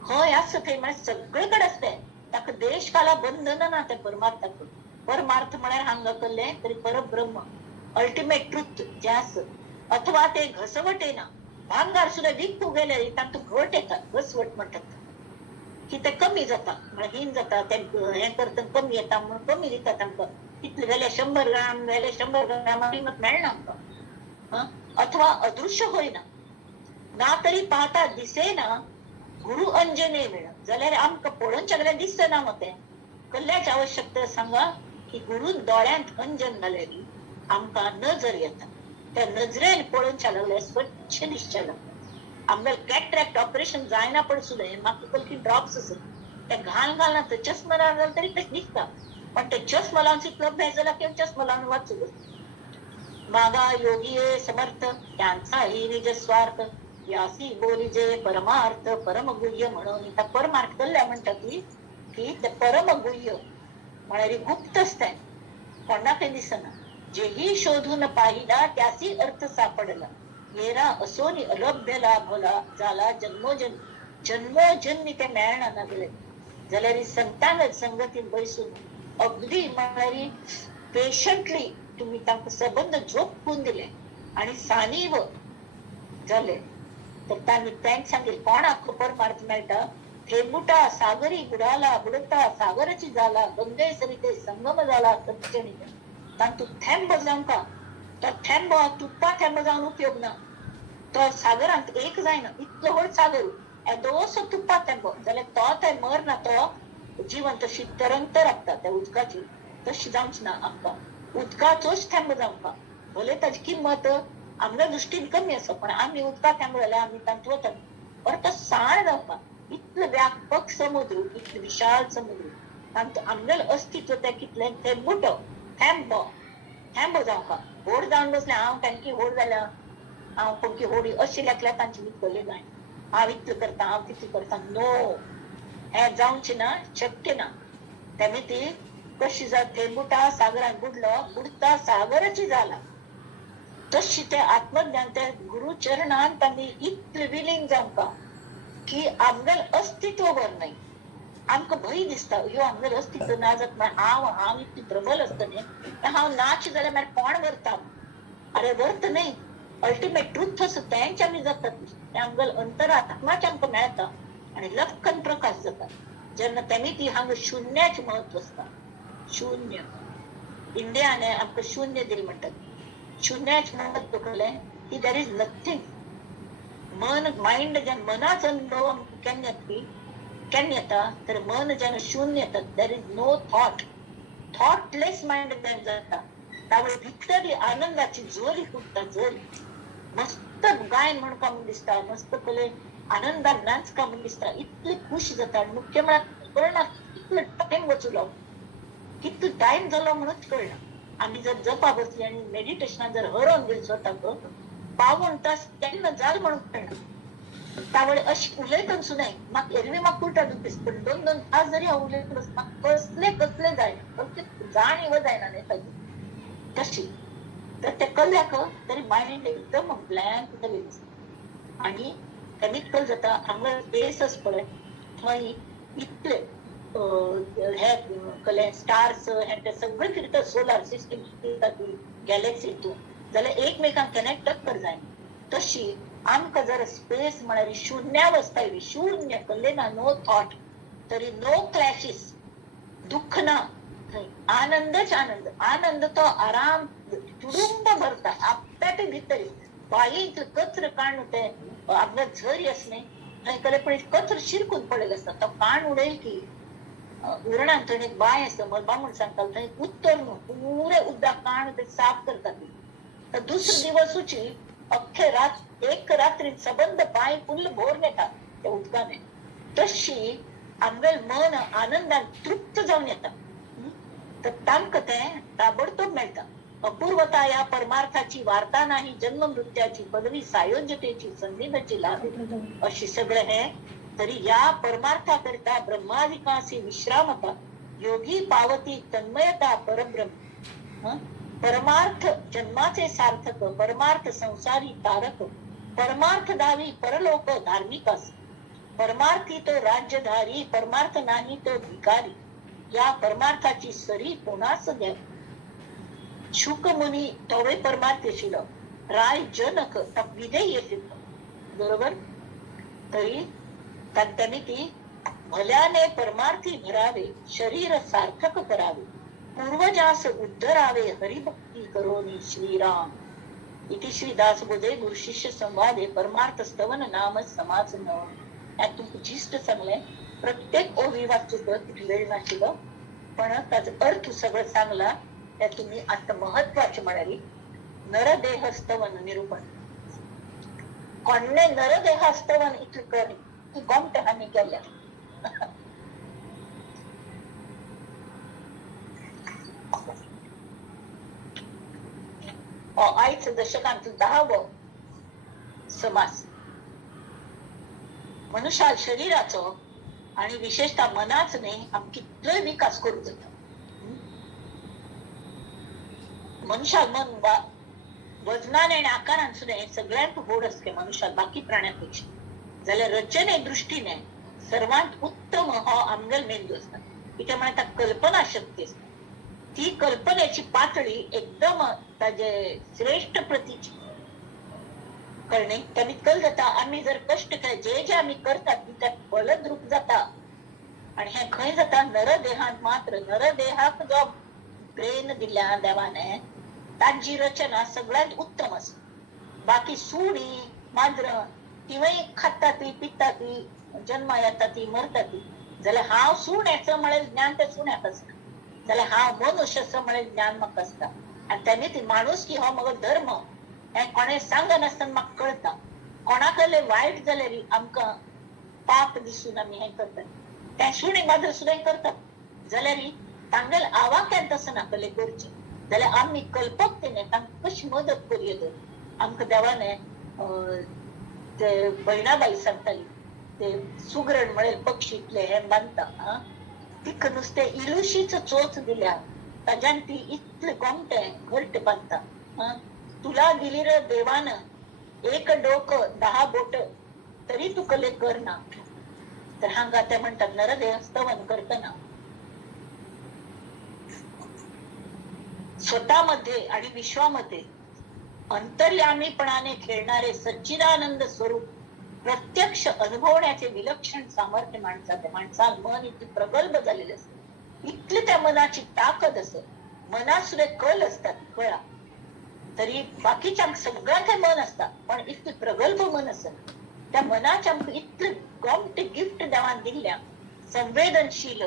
हय असं काही म्हणजे सगळीकडे असते त्याक देश काला बंधन ना त्या परमार्थाकडे. परमार्थ म्हणाल हांगा कल्ले तरी परब्रह्म अल्टिमेट ट्रुथ जे अथवा ते घसवटे ना भांगार सुद्धा विकू गेले तांतू घट येतात घसवट म्हणतात की ते कमी जाता हीन जाता ते हे करता कमी येता म्हणून कमी दितात आमका. कितले गेले 100 ग्राम गेले 100 ग्राम किंमत मेळना आमका. अथवा अदृश्य होईना ना तरी पाहता दिसेना गुरु अंजने मिळ जाल्यार आमका पळोवन सगळे दिसना मग ते कसल्याच आवश्यकता सांगा की गुरु दोळ्यांत अंजन घालेली आमकां नजर येता. त्या नजरेन पळोवच्या लागल्या स्वच्छ दिसच्या लागल्या. आमगेल कॅटरॅक्ट ऑपरेशन जायना पडसुले म्हाका कलकी ड्रॉप्स आसात ते घालना तर चष्मा लावन तरी ते दिसता. पण ते चष्मा लावन इतलो अभ्यास जाला की चष्मा लावन वाचूं. मागा योगी समर्थ त्यांचाही निज स्वार्थ यासी बोली जे परमार्थ परमगुह्य म्हणून. त्या परमार्थ कल्ल्या म्हणतात की ते परमगुह्य म्हणारी गुप्त असते कोणाकडे दिसना. जेही शोधून पाहिला त्यासी अर्थ सापडला. येरा असोनी अलभ्य लाभला झाला जन्मोजन्मी. जन्मोजन्मी ते मेळना लागले जाल्यार संतांच संगतीत बसून अगदी म्हणारी पेशंटली तुम्ही तांकां संबंध झोपून दिले आणि सानीव झाले तर तांणी तांक सांगले कोणाक खबर मार्ग मेळटा. थेंबुटा सागरी बुडाला बुडता सागराची जाला गंगे सरिते संगम झाला कच्चणी. तांतू थेंब जावंका तो थेंब तुप्पा थेंब जावन उपयोग ना. तो सागरांत एक जायना इतलो व्हड सागर येदोसो तुप्पा थेंब जाल्यार तो थंय मरना. तो जीवन तशी तरंगत राखता त्या उदकाची तशी जावंच ना. आमकां उदकाचोच थेंब जावंका भले ताची किंमत आमच्या दृश्टीन कमी आसा पण आमी उदका थेंब जाल्यार आमी तांत वतात. पण तो साण जावंका इतलो व्यापक समुद्र इतलो विशाल समुद्र तांत आमगेल अस्तित्व ते कितले थेंबुटो थेंब थेंब जावंका. व्हड जावन बसले हांव तांकी व्हड जाल्या हांव कोणकी व्हडी अशी लेखल्या तांची विकले जाय. हांव इतलें करता हांव तितलें करता. नो हे जावचें ना शक्य ना. तेमी ती कशी थेंबुटा सागरान बुडलो बुडता सागराची जाला तशी ते आत्मज्ञान ते गुरु चरणान तांणी इतले विलीन जावंका की आमगेल अस्तित्व बर नाही. आमकां भंय दिसता ह्यो आमगेल अस्तित्व ना जाता हांव इतली प्रबल आसतलें हांव नाच जाल्यार मागीर कोण करता. अरे वर्थ नाही अल्टिमेट ट्रुथ आसा तेंच आमी जातात. ते आमगेल अंतरात्माच आमकां मेळटा आनी लख्खन प्रकाश जाता जेन्ना तेमी ती हांगा शुन्याच महत्व आसता. शून्य इंडियाने आमकां शून्य दिलें म्हणटात. शून्याच महत्व कळ्ळें की देर इज नथिंग. मन माइंड जेन्ना मनाचो अनुभव केन्ना येता तर मन जेन्ना शून्य येता there is no thought. Thoughtless mind जेन्ना जाता त्यावेळी भितर आनंदाची झरी फुटता. झरी मस्त गायन म्हणून म्हण दिसता मस्त कले आनंदान नाचका म्हण दिसता इतले खुश जाता. आनी मुख्य म्हळ्यार कळना कितलो टायम वचूलो कितलो टायम जालो म्हणूच कळना. आमी जर जपा बसली आनी मेडिटेशनान जर हरोन गेली स्वताक 52 तास केन्ना जाल म्हणून कळना. त्यावेळी अशी उलयतन सुद्दां म्हाका एरवी म्हाका उलटा दुखीस पण 2-2 तास जरी हांव उलयत बस म्हाका कसले जायना जाणीव जायना न्ही ताची तशी. तर ते कळ्ळ्याक तरी मायंड एकदम ब्लँक जाली दिसता आनी केमिकल जाता हांगा स्पेस पळय थंय इतले हे कले स्टार्स हे सगळे फिरता सोलार सिस्टम गॅलेक्सी जाल्यार एकमेकांक कनेक्टच कर जाय. तशी आमकां जर स्पेस म्हळ्यार शुन्यावस्था येयली शून्य कल्ले ना नो थॉट तरी नो क्लॅशीस दुःख ना थंय आनंदच आनंद. आनंद तो आराम तुडुंब भरता आपल्या भितर बाईक कचर काण ते आपल्या झरी असणे थंय कले पण कचर शिरकून पडलेले असता तो काण उडयल की उरणान थंय एक बाय आसता बामण सांगता थंय उत्तर पुरे उदक काण ते साफ करता. तर दुसरे दिवसूची अख्खे रात एक रात्री सबंद बाय फुल्ल भोर येता त्या उदकाने. तशी आमगेल मन आनंदान तृप्त जावन येता. तर तांकां ते ताबडतोब मेळटा. अपूर्वता या परमार्थाची वार्ता नाही जन्म मृत्याची पदवी सायोज्यतेची संधीची लाभ अशी सगळं हे तरी या परमार्था करता ब्रह्मादिकासी विश्रामता योगी पावती तन्मयता परब्रह्म. परमार्थ जन्माचे सार्थक परमार्थ संसारी तारक परमार्थ दावी परलोक धार्मिकास. परमार्थी तो राज्यधारी परमार्थ नाही तो भिकारी. या परमार्थाची सरी कोणास द्या. शुक मुनी तोवे परमार्थशील राय जनक विधेय सिद्ध. बरोबर. तरी त्यांनी ती भल्याने परमार्थी भरावे शरीर सार्थक करावे पूर्वजास उद्धरावे हरिभक्ती करोनी श्रीराम. इति श्री दासबोधे गुरुशिष्य संवादे परमार्थ स्तवन नाम समाज. यात तुमचं जिष्ट सांगलंय प्रत्येक ओवी वाचतो किती वेळ नाशिलं पण त्याचा अर्थ सगळं चांगला त्या तुम्ही आता महत्वाची म्हणाली नरदेहस्तवन निरूपण कोणने नरदेहस्तवन इतकं करी गोमट हानी केल्या आईचं दशकांचं 10वं समास मनुष्या शरीराचं आणि विशेषतः मनाचं नाही आम्ही कितले विकास करू जातो मनुष्या मन वजनाने आणि आकारान सुद्धा सगळ्यात गोड असते मनुष्यात बाकी प्राण्यांपेक्षा जाल्यार रचने दृष्टीने सर्वात उत्तम हो आमगल मेंदू असता इथे म्हणतात कल्पना शक्ती असते ती कल्पनेची पातळी एकदम ताजे श्रेष्ठ प्रतीची करणे कमीत कल जाता आम्ही जर कष्ट केले जे आम्ही करतात ती त्यात फलद्रूप जाता आणि हे खंय जाता नरदेहात मात्र नरदेहाक जो ब्रेन दिल्या देवाने ताजी रचना सगळ्यात उत्तम असते बाकी सुणी मांजर तिवय खाता ती पिता ती जन्मा येता ती मरता ती जाल्यार हांव सुण्याचं म्हणेल ज्ञान त्या सुण्याक असता जाल्यार हांव मनुष्याचं म्हणेल ज्ञान म्हाका असता आणि त्यांनी ती माणूस की हो मगो धर्म हे कोणे सांग नासतना म्हाका कळता कोणाकडले वायट जाल्यार आमकां पाप दिसून आमी हे करतात त्या सुणे मांजर सुद्धा करतात जाल्यार तांगेल आवाक्यात तसं नाकले करचे जाल्यार आम्ही कल्पकतेने तांकां कशी मदत करूं तर आमकां देवाने ते बहिणाबाई सांगताली ते सुगरण म्हणेल पक्षीतले हे बांदता तिक नुसते इलुशीच चोच दिल्या ताज्यान ती इतले गोमटे घरटे बांदता तुला दिली रे देवान एक डोक 10 बोट तरी तू कले करना तर हांगा ते म्हणतात नरदेह स्तवन करतना स्वतःमध्ये आणि विश्वामध्ये अंतर्यामीपणाने खेळणारे सच्चिदानंद स्वरूप प्रत्यक्ष अनुभवण्याचे विलक्षण सामर्थ्य माणसात मन इतके प्रगल्भ झालेले असते इतकी त्या मनाची ताकद असत मनात सुद्धा कल असतात कळा तरी बाकीच्या सगळ्यात मन असतात पण इतके प्रगल्भ मन असत त्या मनाच्या इतके गोमटे गिफ्ट देवान दिल्या संवेदनशील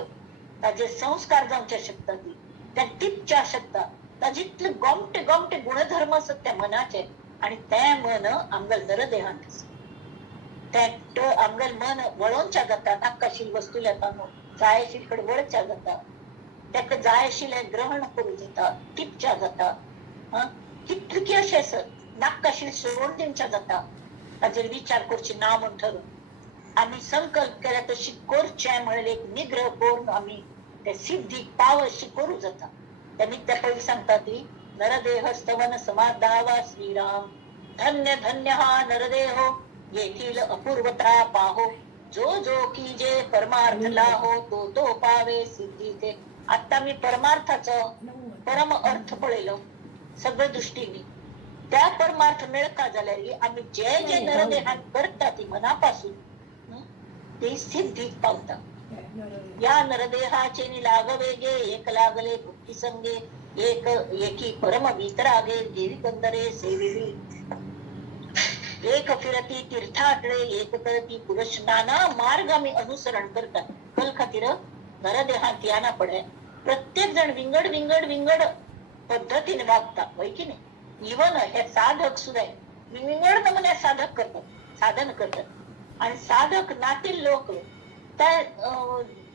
ताजे संस्कार जावचे शकता ती त्या टिपच्या शकता ताजितले गोमटे गोमटे गुणधर्म असत त्या मनाचे आणि ते मन आमगल नरदेहांत असत त्यात आमगल मन वळोवच्या जाता नाकाशील वस्तू येता जायशील कडे वळच्या जाता त्याक जायशील हे ग्रहण करू जाता टिपच्या जाता कितकी अशें असत नाकाशील सोडून दिवच्या जाता ताजेर विचार करचे ना म्हण ठरून आम्ही संकल्प केला तशी करचे म्हणून एक निग्रह करून आम्ही त्या सिद्धीक पावशी करू जाता त्यांनी त्या पहिले सांगता ती नरदेह स्तवन समाधावा श्रीराम धन्य धन्य हा नरदेहो येथील अपूर्वता पाहो जो जो की जे परमार्थ लाहो तो तो पावे सिद्धी ते आता मी परमार्थाचं परम अर्थ पळयलो सगळ्या दृष्टीने त्या परमार्थ मिळका जाल्यार आम्ही जे जे नरदेहान करता ती मनापासून ते सिद्धीक पावता या नरदेहाचे लागवेगे एक लागले भक्ती संगे एक एकी परम वितरागे देवी कंदरे सेविली एक फिरती तीर्थाटळे एक करती पुरुष नाना मार्ग आम्ही अनुसरण करतात कल खातीर नरदेहात याना पडे प्रत्येक जण विंगड विंगड विंगड पद्धतीने वागता होय की नाही इवन हे साधक सुद्धा विंगड नमुने साधक करतात साधन करतात आणि साधक नातील लोक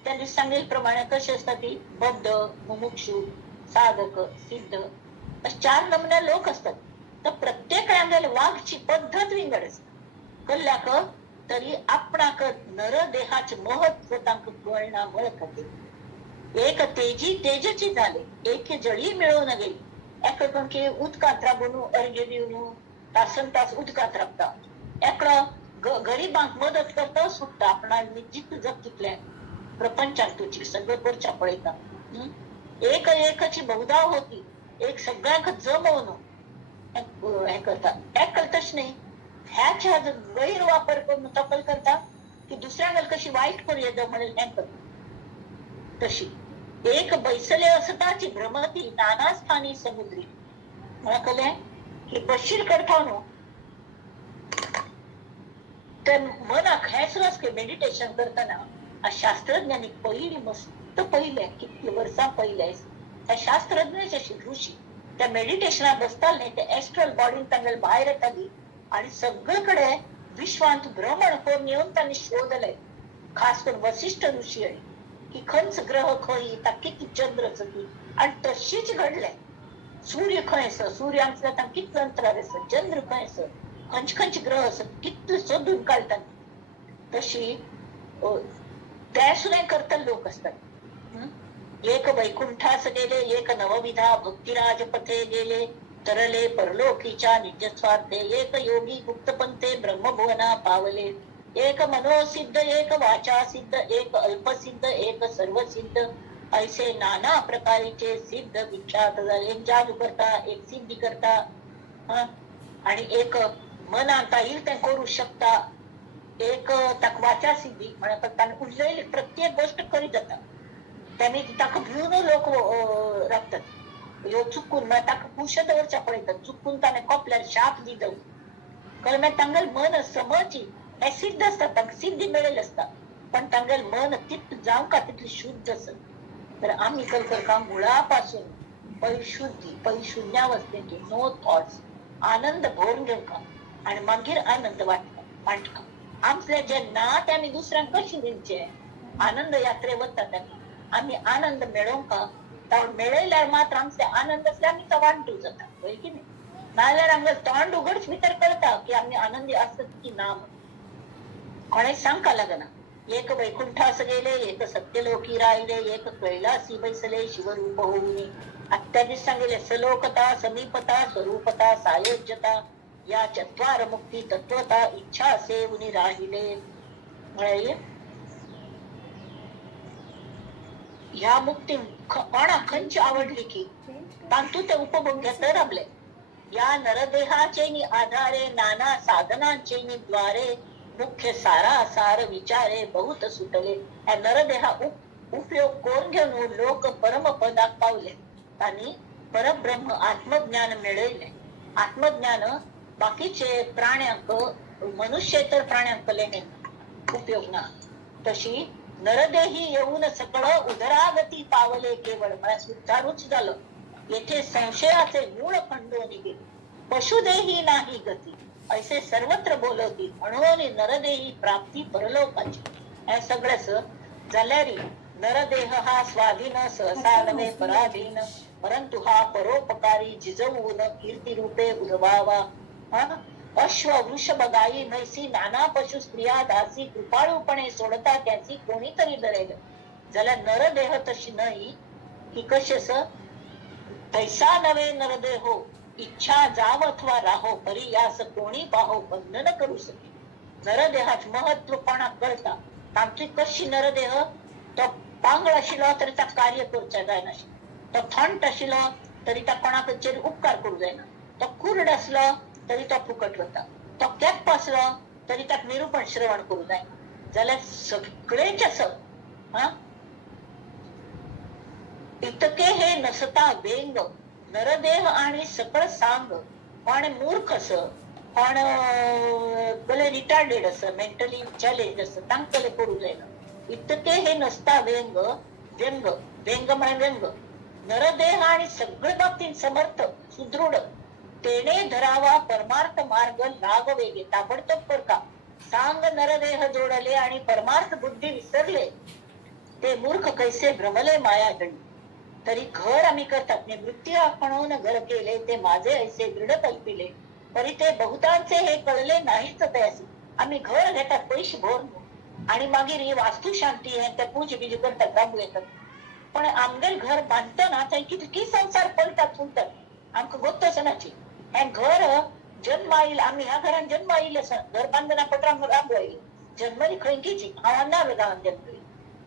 त्यांनी सांगितल्याप्रमाणे कसे असतात ती बद्ध मुमुक्षु साधक सिद्ध असे 4 नमुने लोक असतात तर प्रत्येक रांगेला वाघची पद्धत विंगड असते कल्ल्याक तरी आपणाक नरदेहाचे महत्व तांक कळना वळखते एक तेजी तेजची झाले एक जळी मिळवून गेली एकडून की उदकात राबून अर्घ्य दिवन तासन तास उदकात राबता एकडं गरीबांक मदत करता सुटता आपणा जित जग तितले प्रपंचात तुझी सगळं करच्या पळयता एक एकाची बहुधा होती एक सगळ्यांक जमवून हे करतात एक करताच नाही ह्याच्या गैरवापर करून तकल करता की दुसऱ्याला कशी वाईट करूया म्हणेल हे करतात तशी एक बैसले असताची भ्रमती नाना स्थानी समुद्री मला कळले की बशीर करता नो तर मनाक हेच रस की मेडिटेशन करताना शास्त्रज्ञांनी पहिली किती पहिले किती वर्षा पहिले त्या शास्त्रज्ञाचे ऋषी त्या मेडिटेशनात बसताल नाही ते एस्ट्रल बॉडी तांगेल बाहेर येताली आणि सगळीकडे विश्वांत भ्रमण करून येऊन त्यांनी शोधलंय खास करून वशिष्ठ ऋषी आहे की खंच ग्रह खंय ता किती चंद्र चकी आणि तशीच घडलंय सूर्य खंय सूर्य आमच्या किती अंतरार चंद्र खंय खंच खंच ग्रह किती शोधून काढतात तशी त्या सुद्धा करता लोक असतात एक वैकुंठास गेले एक नवविधा भक्तिराज पथे गेले तरले परलोकीच्या नित्य स्वार्थे एक योगी गुप्तपंथे ब्रह्मभुवना पावले एक मनोसिद्ध एक वाचा सिद्ध एक अल्पसिद्ध एक सर्वसिद्ध ऐसे नाना प्रकारचे सिद्ध विख्यात झाले एक जादू करता एक सिद्धी करता आणि एक मन आणता येईल ते करू शकता एक तकवाच्या सिद्धी म्हणतात उरलेली प्रत्येक गोष्ट करीत जातात त्यांनी ताका भिवून लोक राखतात ह्यो चुकून ताका कुशदवरच्या पळयतात चुकून ताणे कोपल्यार शाप दिलं कळमे तांगेल मन समची हे सिद्ध असतात तांकां सिद्धी मेळेल असता पण तांगेल मन तितलं जावंका तितली शुद्ध असत तर आम्ही करता मुळापासून परिशुन्यावस्थेतून नो थॉट्स आनंद भरून घेवका आणि मागीर आनंद वाटका आमचे जे ना ते आम्ही दुसऱ्यांक कशी दिवचे आनंद यात्रे वतात आम्ही आनंद मेळोवका तर मेळयल्यार मात्र आमचे आनंद असले आम्ही तो वांटू जाता होय की नाही नाल्यार आमगे तोंड उघडच भितर कळता की आम्ही आनंदी असत की ना कोणे सांगका लागना एक वैकुंठास गेले एक सत्यलोकी राहिले एक कैलासी बैसले शिवरूप होऊनी अत्यादी सांगितले सलोकता समीपता स्वरूपता सायोज्यता या चत्वार मुक्ती तत्वता इच्छा असे उनी राहिले ह्या मुक्ती कोणा खंच आवडली की तांतू ते उपभोग घेत राबले या नरदेहाचे आधारे नाना साधनांचे द्वारे मुख्य सारा सार विचारे बहुत सुटले या नरदेहा उपयोग कोण घेऊन लोक परमपदाक पावले आणि परब्रह्म आत्मज्ञान मिळवले आत्मज्ञान बाकीचे प्राण्यांक मनुष्येतर प्राण्यांक लेणे उपयोग ना तशी नरदेही येऊन सकळ उदरागती पावले केवळ मला उद्धारूच झालं येथे संशयाचे मूळ खंडोन गेले पशुदेही नाही गती ऐसे सर्वत्र बोलवती म्हणून नरदेही प्राप्ती परलोकाची हे सगळंच झाल्यारी नरदेह हा स्वाधीन सहसा नव्हे पराधीन परंतु हा परोपकारी जिजवून कीर्ती रूपे उद्भवावा अश्व वृषभ गायी म्हैसी नाना पशु स्त्रिया दासी कृपाळूपणे सोडता त्याची कोणीतरी धरेल ज्याला नरदेह तशी नाही की कशस तैसा नवे नरदेहो इच्छा जाव अथवा राहो परी यास कोणी पाहो बंधन करू शके नरदेहात महत्वपणा कळता आमची कशी नरदेह तो पांगळ आशिलो तरी त्या कार्य करूचा जायना तो थंड आशिलो तरी त्या कोणाकडे उपकार करू जायना तो कुर्ड असलो तरी तो फुकट होता तो केप असलो तरी त्यात निरूपण श्रवण करू जायना जाल्यार सगळेच असं इतके हे नसता वेंग नरदेह आणि सकळ सांग पण मूर्ख अस पण गले रिटार्डेड अस मेंटली चॅलेंज अस तांकले करू जायना इतके हे नसता व्यंग व्यंग व्यंग म्हणजे व्यंग नरदेह आणि सगळे बाबतीत समर्थ सुदृढ तेने धरावा परमार्थ मार्ग लाग वेगे ताबडतोब परका सांग नरदेह जोडले आणि परमार्थ बुद्धी विसरले ते मूर्ख कैसे भ्रमले माया दंडी तरी घर आम्ही करतात निवृत्ती म्हणून घर केले ते माझे ऐसे दृढ कल्पिले तरी ते बहुतांचे हे कळले नाहीच त्यासी आम्ही घर घेतात पैसे भरून आणि मागीर ही वास्तू शांती आहे त्या पूज बीज करतात राबू येतात पण आमगेर घर बांधताना थंय कितकी संसार पळतात फुलतात आमकां गोत्तच नाची हे घर जन्म आईल आम्ही ह्या घरान जन्म आयिल्ले घर बांधना पत्रांक राबू आयली जन्मली खंयकीची हांव अन्नार गांवांत जन्मली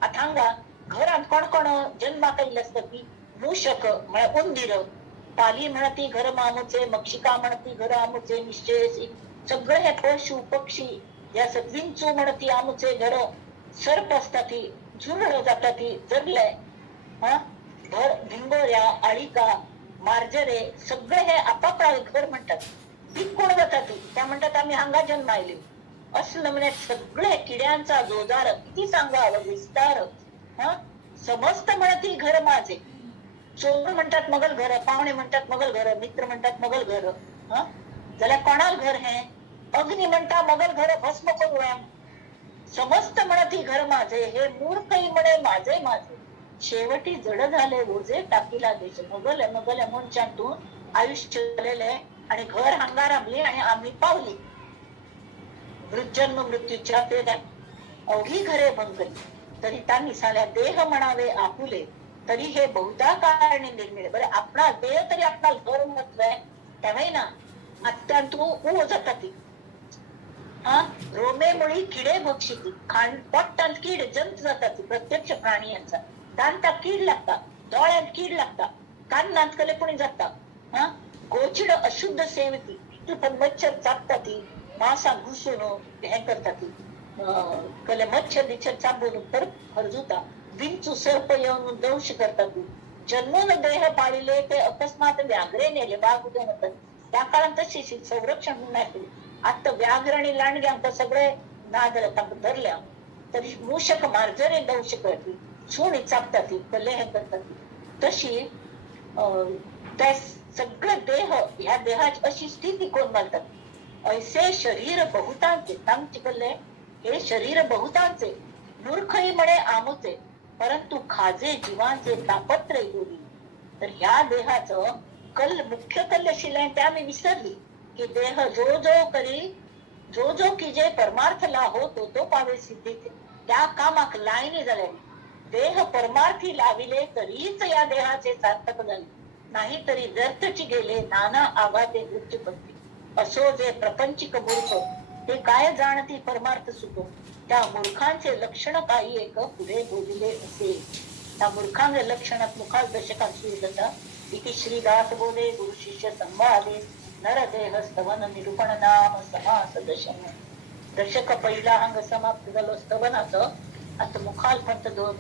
आता हांगा घरात कोण कोण जन्माक आयिल्ले असता की मूषक म्हळ्यार उंदीर पाली म्हणती घर आमुचे मक्षिका म्हणती घर आमुचे निश्चय सगळे हे पशु पक्षी या विंचू म्हणती आमुचे घर सर्प असता ती झुरळ जाता ती जगले घर भिंगोऱ्या आळिका मार्जरे सगळे हे आपापले घर म्हणतात ती कोण जाता ती त्या म्हणतात आम्ही हांगा जन्म आयले असलं म्हणजे सगळे किड्यांचा जोजार किती सांगावं विस्तार समस्त म्हणती घर माझे. चोर म्हणतात मगल घर, पाहुणे म्हणतात मगल घर, मित्र म्हणतात मगल घर. जाल्यार कोणाल घर हे? अग्नी म्हणता मगल घर भस्म करूया. समस्त म्हणती घर माझे, हे मूर्खही म्हणे माझे माझे. शेवटी जड झाले ओझे टाकीला देश. मगल मगल मनशांतून आयुष्य झालेले आणि घर अंगारामली आणि आम्ही पावली. जन्म मृत्यूच्या पेड्यात अवघी घरे भंगली. तरी त्यांनी साल्या देह म्हणावे आपुले. तरी हे बहुधा कारणे निर्मिळे. बरे आपला देह तरी आपला घर म्हटलंय त्यामुळे ना अत्यंत ऊ जाता ती. रोमे मुळी किडे भक्षिती. पोटांत कीड जंत जातात प्रत्यक्ष प्राणी यांचा. दांतात कीड लागता, डोळ्यात कीड लागता, कानात कलेपणी जाता. गोचिड अशुद्ध सेवती. पण मच्छर चापता ती, मासा घुसून हे करता ती. कले मच्छर बिच्छर चापून तर हरजुता. विंचू सर्प येऊन दंश करतात. जन्मून देह पाळिले ते अकस्मात व्याघ्रे नेले. बाग उद्या त्या काळात तशी संरक्षण नाही. आता व्याघ्र आणि लांडग्यांक सगळे नादर धरल्या तरी मूषक मार्जरे दंश करते. सोणी चापतात कले हे करतात. तशी त्या सगळे देह ह्या देहाची अशी स्थिती कोण घालतात. ऐसे शरीर बहुतांचे. तांचे कल्ले हे शरीर बहुतांचे. मूर्खही म्हणे आमुचे. परंतु खाजे जीवांचे तापत्र योगी. तर ह्या देहाचं मुख्य कल्ल शिलाय त्या मी विसरली की देह जो जो की जे परमार्थ ला होतो तो पावे सिद्धीचे. त्या कामाक लायनी झाले. देह परमार्थी लाविले तरीच या देहाचे सार्थक झाले. नाही तरी व्यर्थची गेले नाना आघाते मृत्यूपत्ती. असो जे प्रपंचिक मूर्ख ते काय जाणती परमार्थ सुख. त्या मूर्खांचे लक्षण काही एक पुढे बोलिले असे. त्या मूर्खांचे लक्षणात मुखाल दशकात सुरता. इति श्रीदास बोले गुरु शिष्य संवादे. नर देह स्तवन निरूपण नाम समास दशम. दशक पहिला अंग समाप्त झालो स्तवनाचं. आता मुखाल फक्त दोन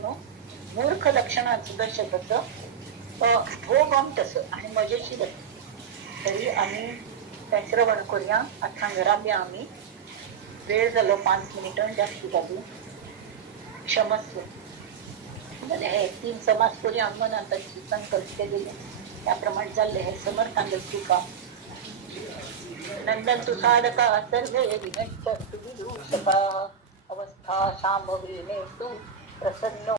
मूर्ख लक्षणाचं दशकाचं भोगम तस आणि मजेशीर. तरी आम्ही त्या श्रवण करूया. आता घराबी आम्ही वेळ झालो 5 मिनिटं जास्ती झाली. क्षमस्व. हे 3 समास करूया. अंगण आता संकल्प केलेले त्याप्रमाणे चालले. हे समर्थांग टीका. नंदन तु साधका सर्वे विघ्न अवस्था शांभवी तू प्रसन्न